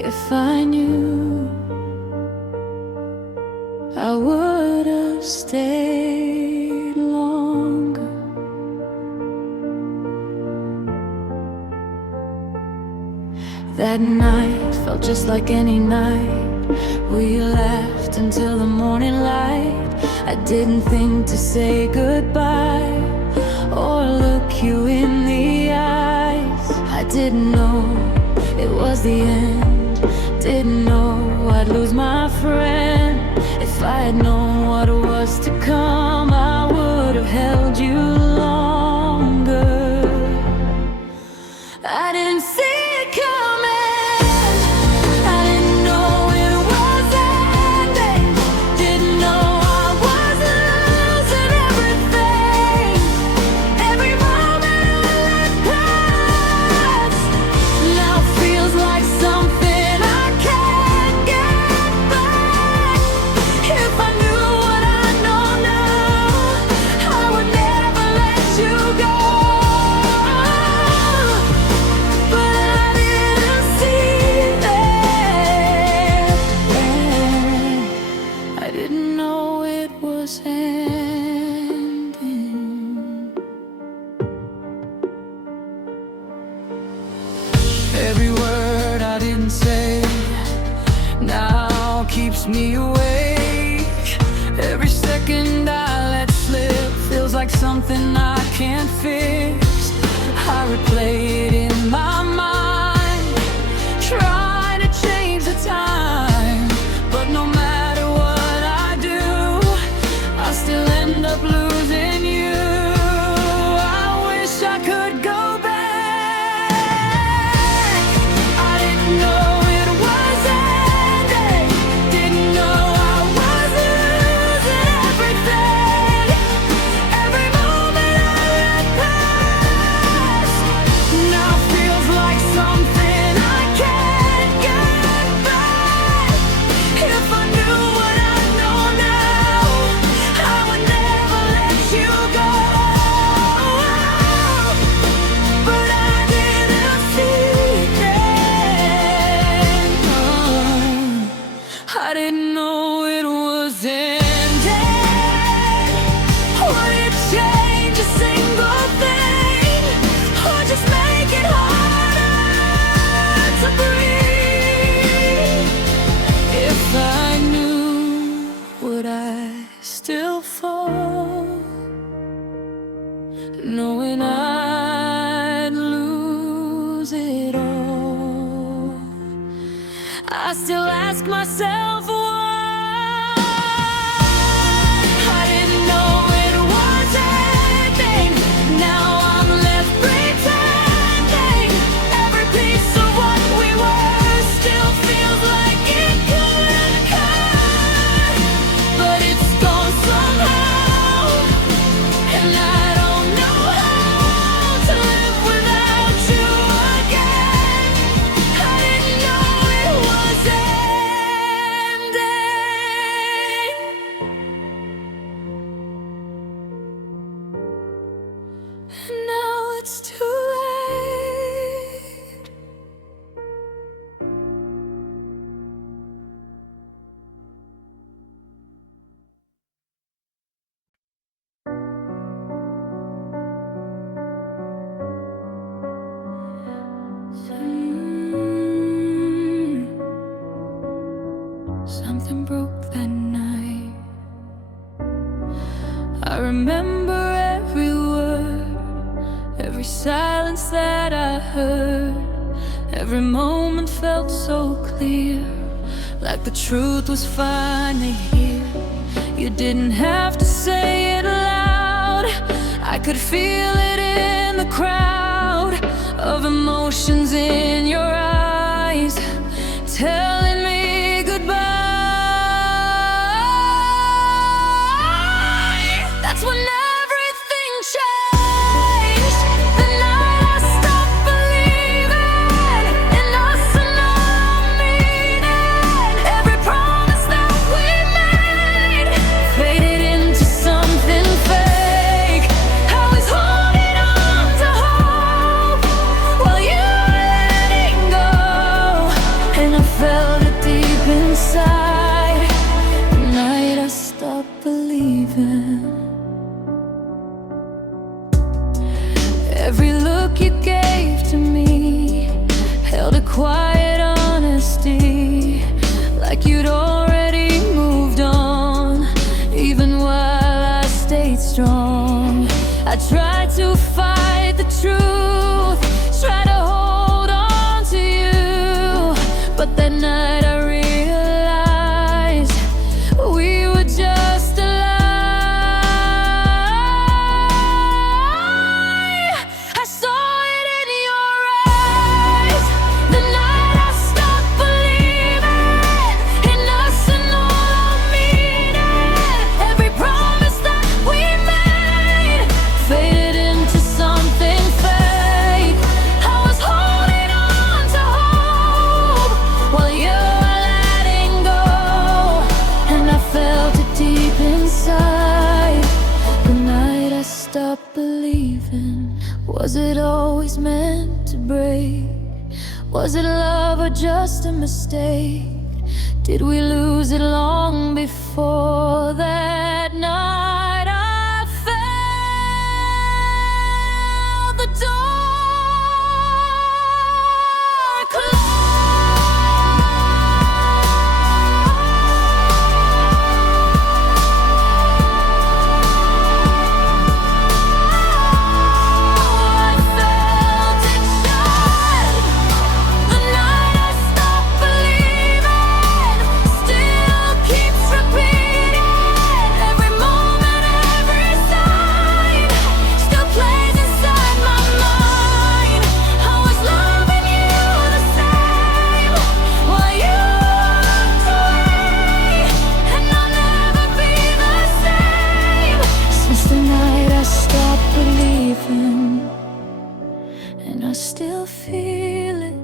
If I knew, I would have stayed longer. That night felt just like any night. We laughed until the morning light. I didn't think to say goodbye or look you in the eyes. I didn't know it was the end. Didn't know I'd lose my friend. If I had known what was to come, I would have held you longer. I didn't see it coming. I didn't know it was ending. Didn't know I was losing everything. Every moment I let pass now feels like something I can't get back. If I knew what I know now, I would never let you go. But I didn't see that. I didn't know it was ending. Every word I didn't say now keeps me awake. Every second I let slip feels like something I can't fix. I replay it in my mind, try to change the time, but no matter what I do, I still end up losing you. I wish I could go back. I didn't know it was ending. Didn't know I was losing everything. Every moment I let pass now feels like something I can't get back. If I knew what I know now, I would never let you go. But I didn't see it. I didn't know it was ending. Would it change a single thing, or just make it harder to breathe? If I knew, would I still fall, knowing I'd lose it all? I still ask myself why. I didn't know it was ending. Now I'm left pretending. Every piece of what we were still feels like it could occur, but it's gone somehow. remember every word, every silence that I heard. Every moment felt so clear, like the truth was finally here. You didn't have to say it loud, I could feel it in the crowd of emotions in your eyes, telling me goodbye. That's when everything changed. The night I stopped believing in us and all meaning. Every promise that we made faded into something fake. I was holding on to hope while you were letting go, and I felt it deep inside the night I stopped believing. Every look you gave to me held a quiet honesty, like you'd already moved on, even while I stayed strong. I tried to fight the truth, try to hold on to you, but that night I realized we were just a lie. I saw it in your eyes the night I stopped believing in us and all our meaning. Every promise that we made faded into something fake. I was holding on to hope while you were letting go, and I felt it deep inside the night I stopped believing. Was it always meant to break? Was it love or just a mistake? Did we lose it long before that night I felt the door close? I felt it shut the night I stopped believing. Still keeps repeating. Every moment, every sign still plays inside my mind. I was loving you the same while you walked away, and I'll never be the same since the night I stopped believing. And I still feel it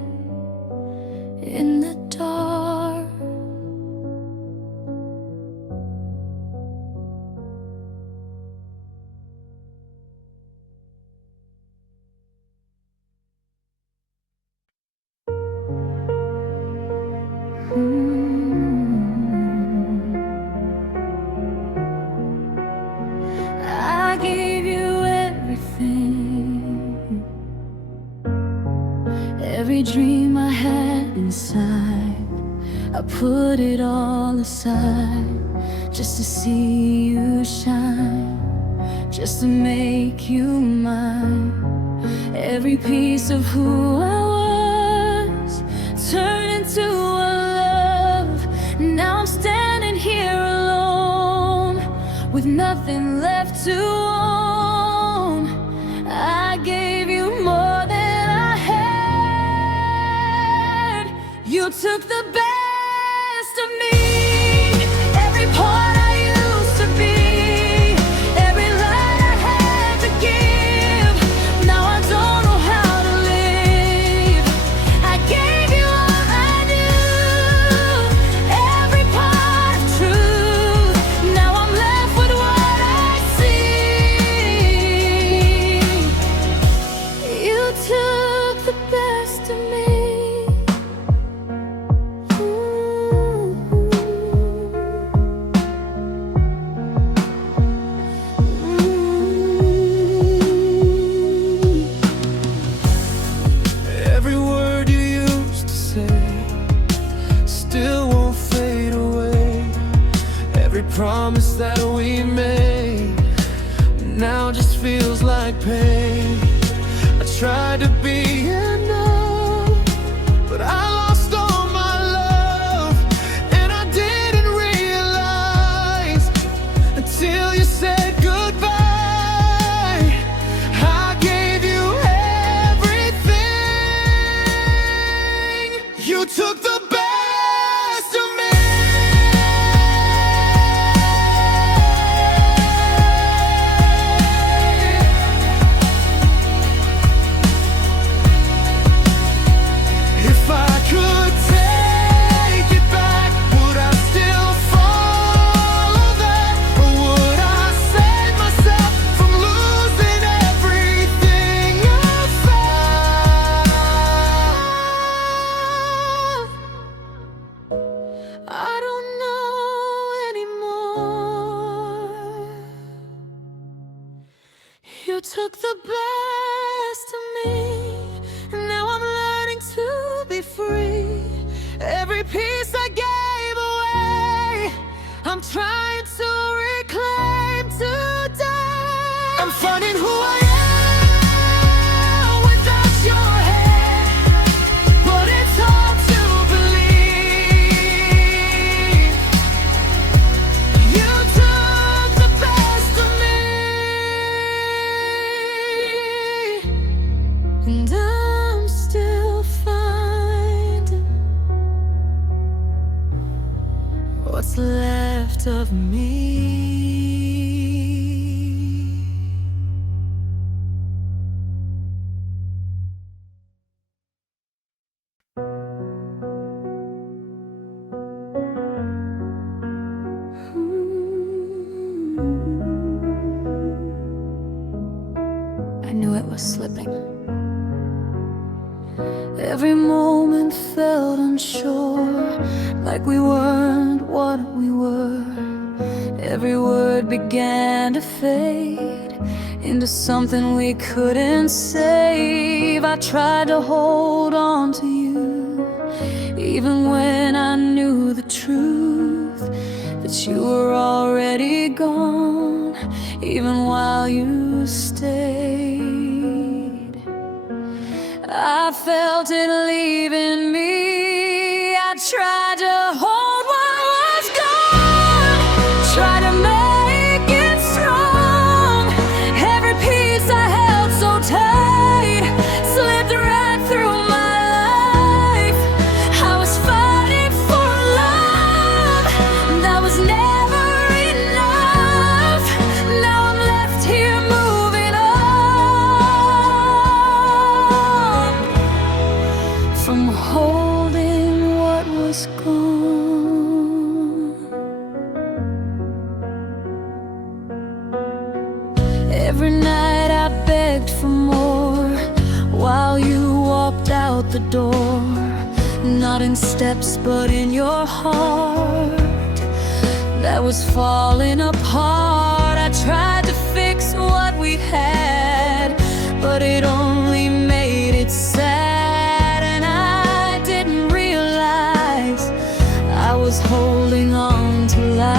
in the dark. I gave you everything, every dream I had inside. I put it all aside just to see you shine, just to make you mine. Every piece of who I was turned into a love. Now I'm standing here alone with nothing left to own. I gave you more than I had. You took the best of me, every part I used to be, every lie I had to give. Now I don't know how to live. I gave you all I knew, every part of truth. Now I'm left with what I see. You took the best of me. Every word you used to say still won't fade away. Every promise that we made now just feels like pain. I tried to be enough, but I lost all my love, and I didn't realize until you said goodbye. I gave you everything. You took the best of me. If I could take it back, would I still follow that? Or would I save myself from losing everything I found? I don't know anymore. You took the best of me, and now I'm learning to be free. Every piece I gave away, I'm trying to reclaim today. I'm finding who I am without your help, but it's hard to believe. You took the best of me, and I'm still finding what's left of me. I knew it was slipping. Every moment felt unsure, like we weren't what we were. Every word began to fade into something we couldn't save. I tried to hold on to you, even when I knew the truth, that you were already gone, even while you stayed. I felt it leaving me. I tried to hold what was gone, try to make it strong. Every piece I held so tight slipped right through my life. I was fighting for love that was never enough. Now I'm left here moving on from holding what was gone. Every night I begged for more while you walked out the door, not in steps but in your heart that was falling apart. I tried to fix what we had, but it only made it sad, and I didn't realize I was holding on to lies.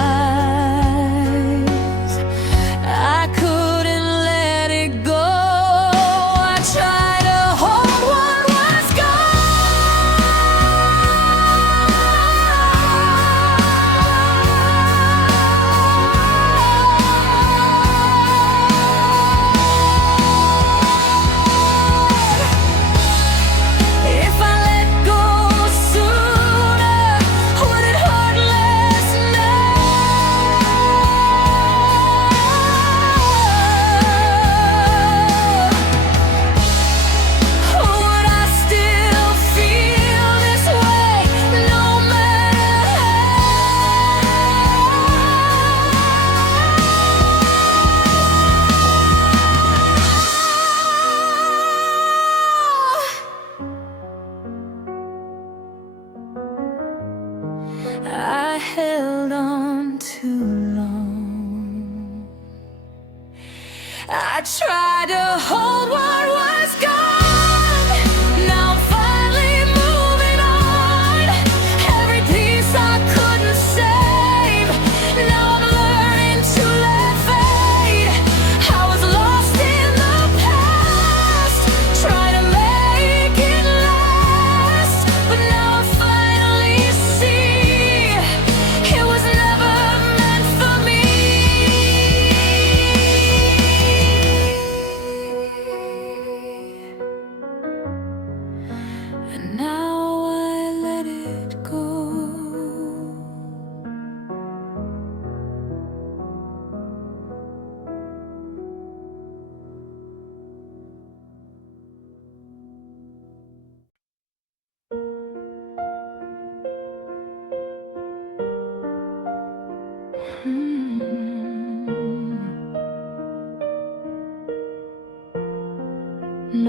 I couldn't let it go. I tried to hold what was If I let go sooner, would it hurt less now? Or would I still feel this way no matter how? I held on too long. I tried to hold what was gone. Now I'm finally moving on. Every piece I couldn't save, now I'm learning to let fade. I was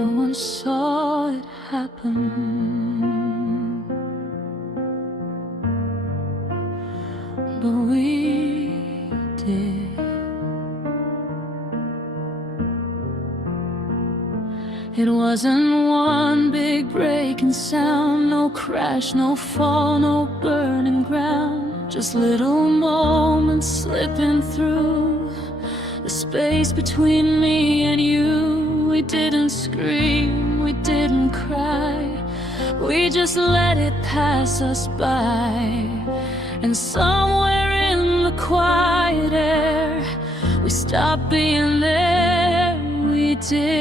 no one saw it happen, but we did. It wasn't one big breaking sound, no crash, no fall, no burning ground. Just little moments slipping through the space between me and you. We didn't scream, we didn't cry, we just let it pass us by. And somewhere in the quiet air, we stopped being there. We disappeared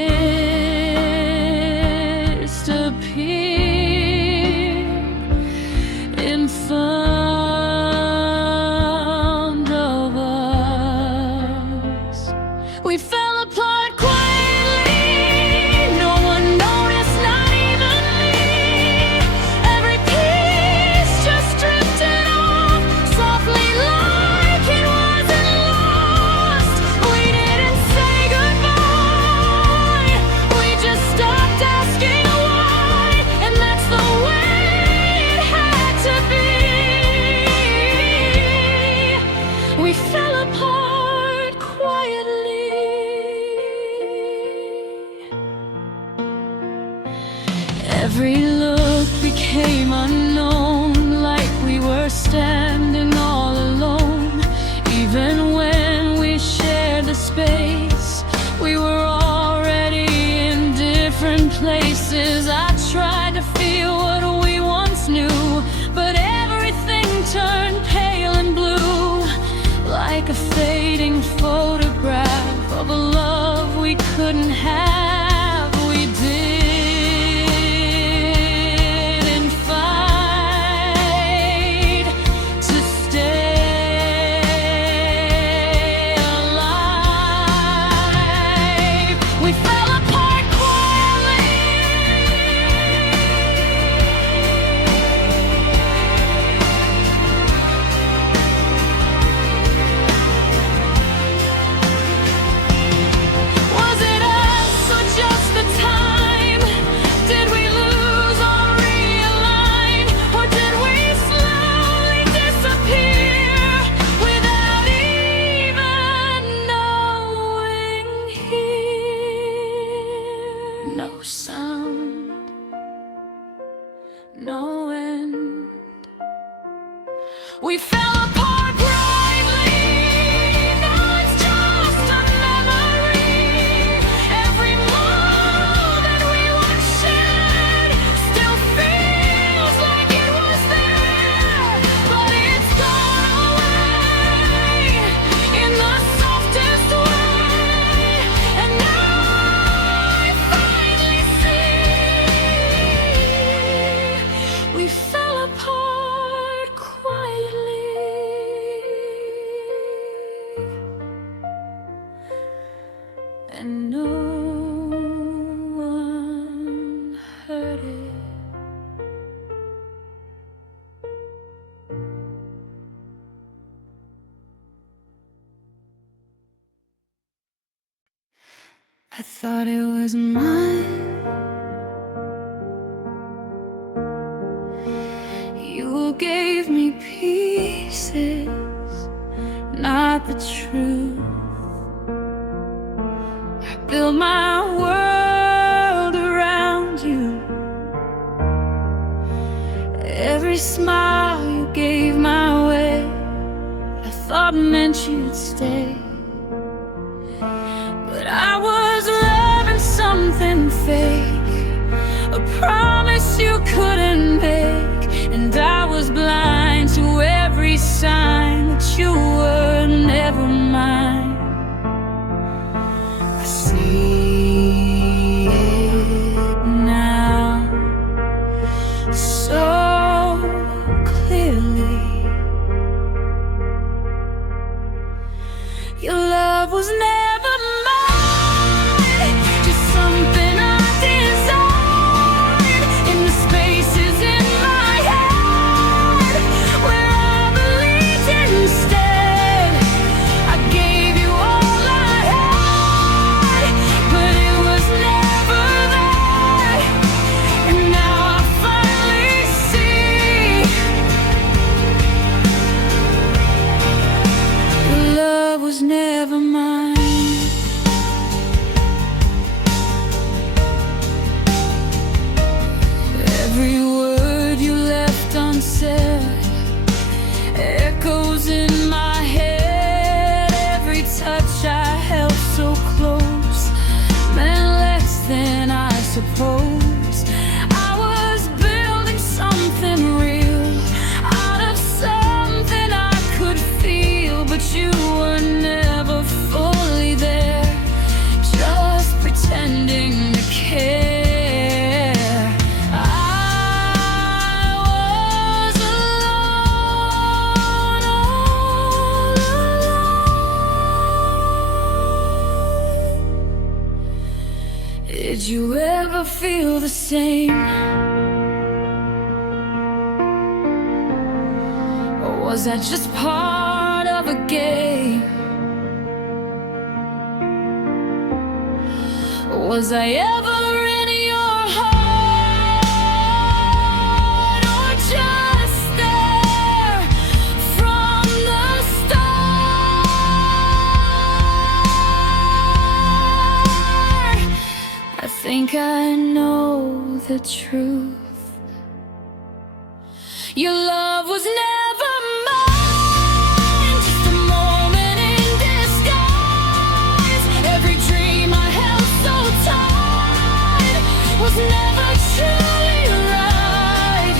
in front of us. We fell apart quietly, no one noticed, not even me. Every piece just drifted off softly like it wasn't lost. We didn't say goodbye, we just stopped asking why. And that's the way it had to be. We fell apart quietly. Every look became unknown, like we were standing all alone. Even when we shared the space, we were already in different places. I tried to feel what we once knew, but everything turned pale and blue, like a fading photograph of a love we couldn't have. We didn't fight to stay alive. We fell apart quietly. Was it us or just the time? Did we lose or realign? Or did we slowly disappear without even knowing? Here, no sound, no end. We fell apart brightly. Now it's just a memory. Every moment we once shared still feels like it was there, but it's gone away in the softest way. And now I finally see we fell apart quietly, and no one heard it. I thought it was mine. You gave me pieces, not the truth. I built my world around you. Every smile you gave my way, I thought meant you'd stay. But I was loving something fake, a promise you couldn't make. And I was blind to every sign that you were never mine. I see it now so clearly. Your love was never mine, just something I designed in the spaces in my head where I believed instead. I gave you all I had, but it was never there. Did you ever feel the same? Or was that just part of a game? Was I ever in your heart, or just there from the start? I think I know the truth. Your love was never mine, just a moment in disguise. Every dream I held so tight was never truly right.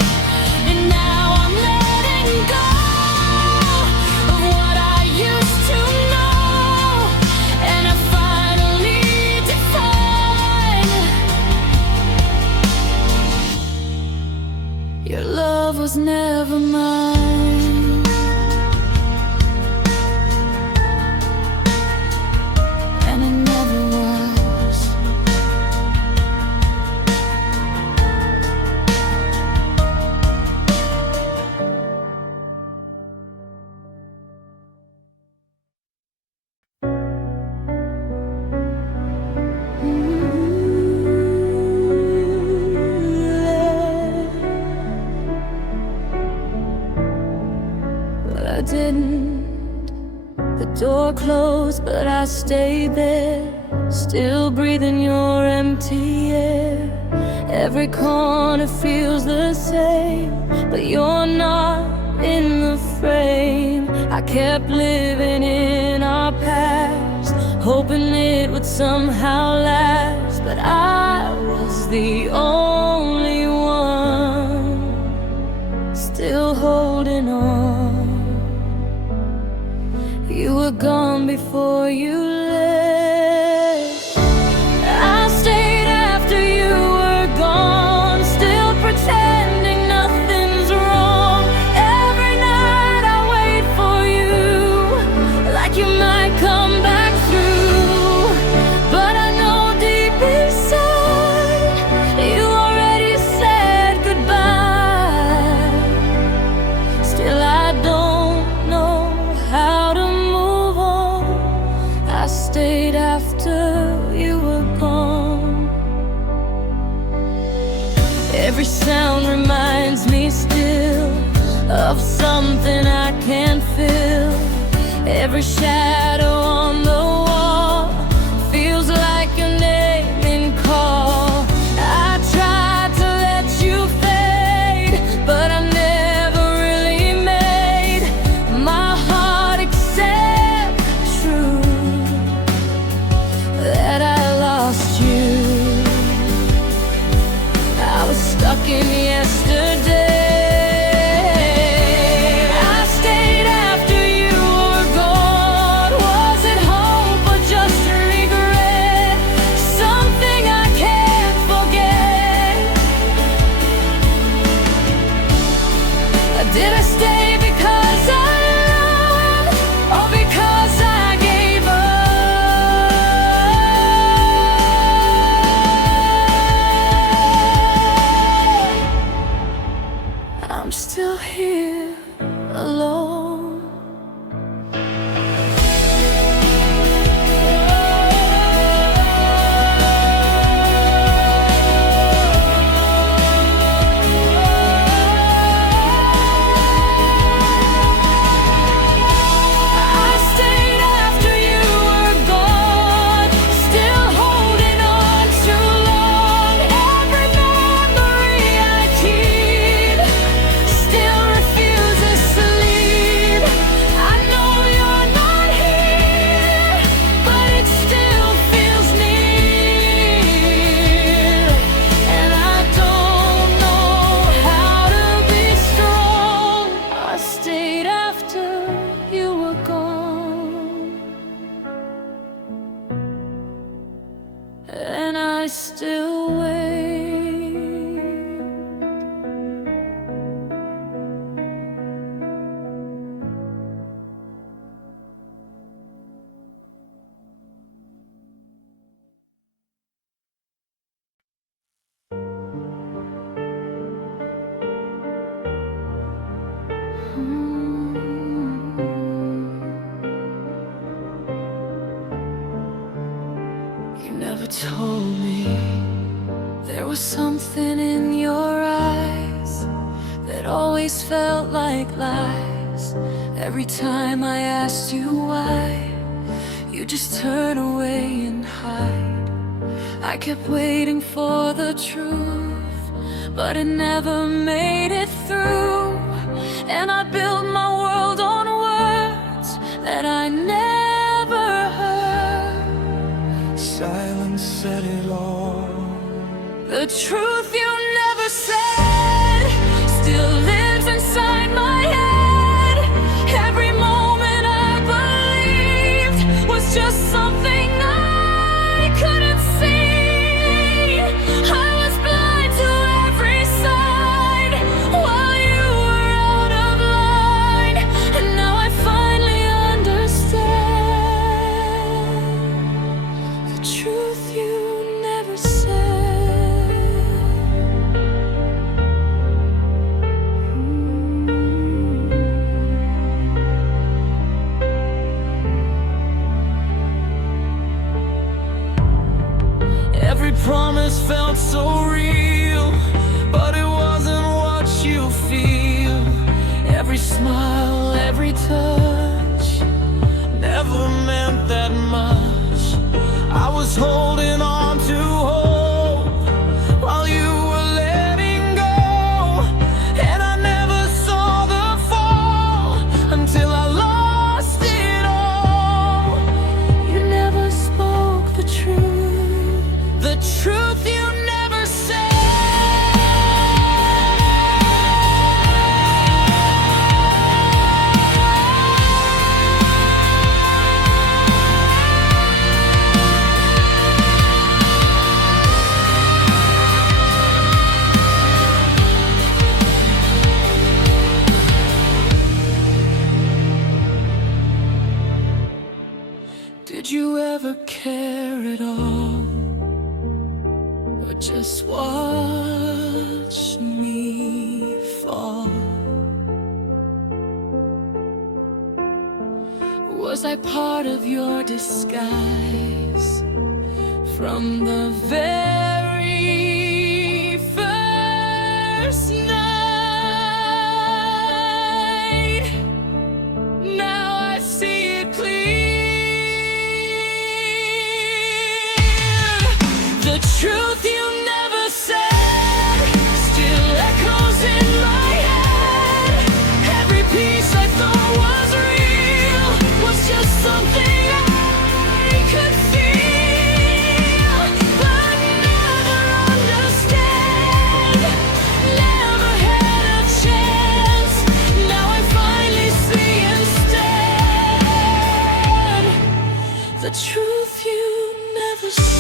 And now I'm letting go of what I used to know, and I finally define your love was never mine. And it never was. Well, I didn't. The door closed, but I stayed there, still breathing your empty air. Every corner feels the same, but you're not in the frame. I kept living in our past, hoping it would somehow last, but I was the only one still holding on. You were gone before you left. I stayed after you were gone, still pretending nothing's wrong. Every night I wait for you, like you might come back through. But I know deep inside you already said goodbye. Still I don't know how to move on. I stayed after you were gone. Every sound reminds me still of something I can't feel. Every shadow on the wall feels like your name in call. I tried to let you fade, but I never really made my heart accept the truth that I lost you. I was stuck in yesterday. I stayed after you were gone. Was told me there was something in your eyes that always felt like lies. Every time I asked you why, you just turn away and hide. I kept waiting for the truth, but it never made it through. And I built my world on words that I never heard. Silence said it all. The truth you never said still lives inside my head. Every moment I believed was just something I couldn't see. I was blind to every side while you were out of line. And now I finally understand the truth you never said. Every promise felt so real, but it wasn't what you feel. Every smile, every touch Never meant that much. I was holding on to hope while you were letting go, and I never saw the fall until I lost it all. you never spoke the truth. The truth you never said. Did you ever care at all, or just watch me fall? Was I part of your disguise from the very first night? Now I see it clear. The truth you never said still echoes in my head. Every piece I thought was real was just something I could feel, but never understand. Never had a chance. Now I finally see instead the truth you never said.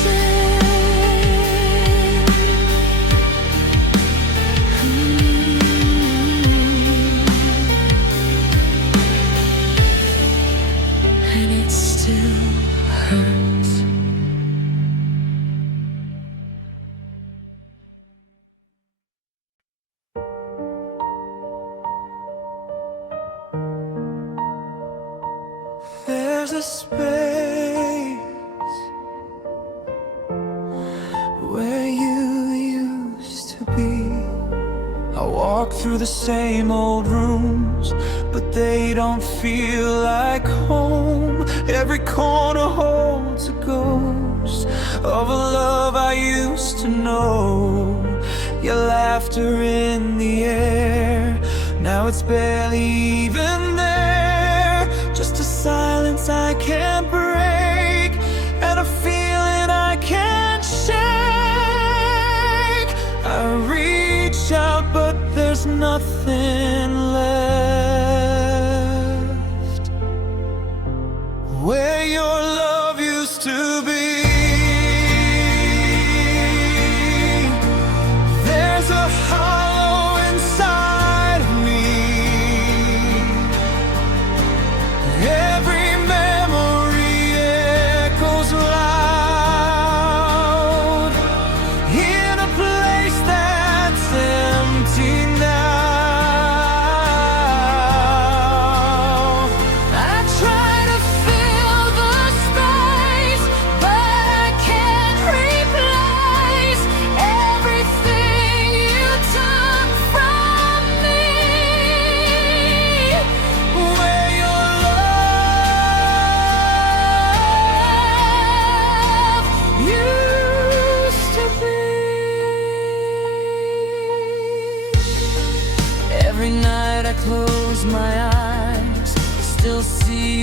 And it still hurts. There's a space where you used to be. I walk through the same old rooms, but they don't feel like home. Every corner holds a ghost of a love I used to know. Your laughter in the air, now it's barely even there. Just a silence I can't break, and a feeling I can't shake. I reach out, but there's nothing left where your love used to be. There's a hollow inside of me. Every memory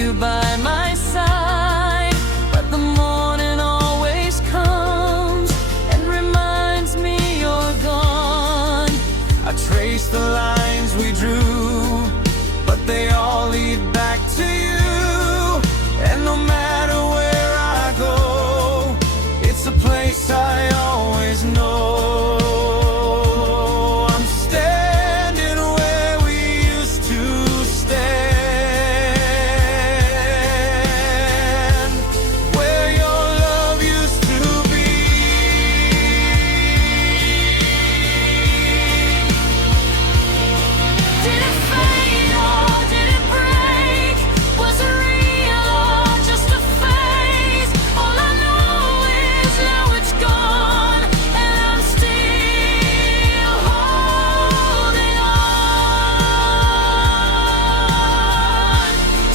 you by my side, but the morning always comes and reminds me you're gone. I trace the lines we drew, but they all lead back to you. And no matter where I go, it's a place I always know. I'm standing where we used to stand, where your love used to be. Did it fade or did it break? Was it real or just a phase? All I know is now it's gone, and I'm still holding on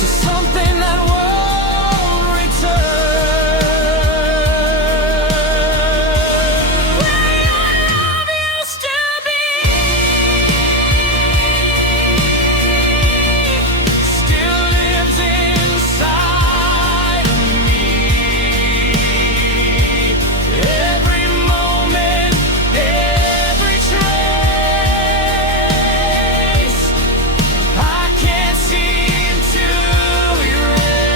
to something that won't return. Where your love used to be still lives inside of me. Every moment, every trace, I can't seem to erase.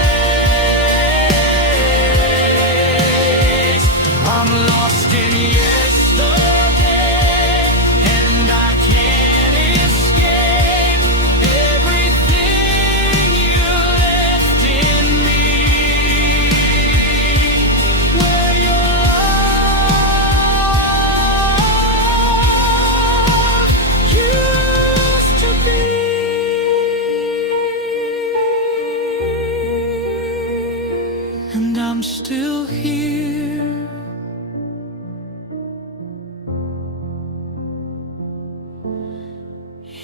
I'm lost in yesterday, and I can't escape everything you left in me. Where your love used to be. And I'm still here,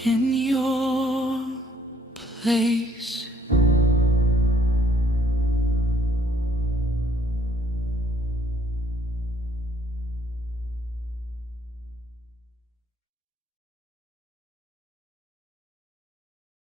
in your place.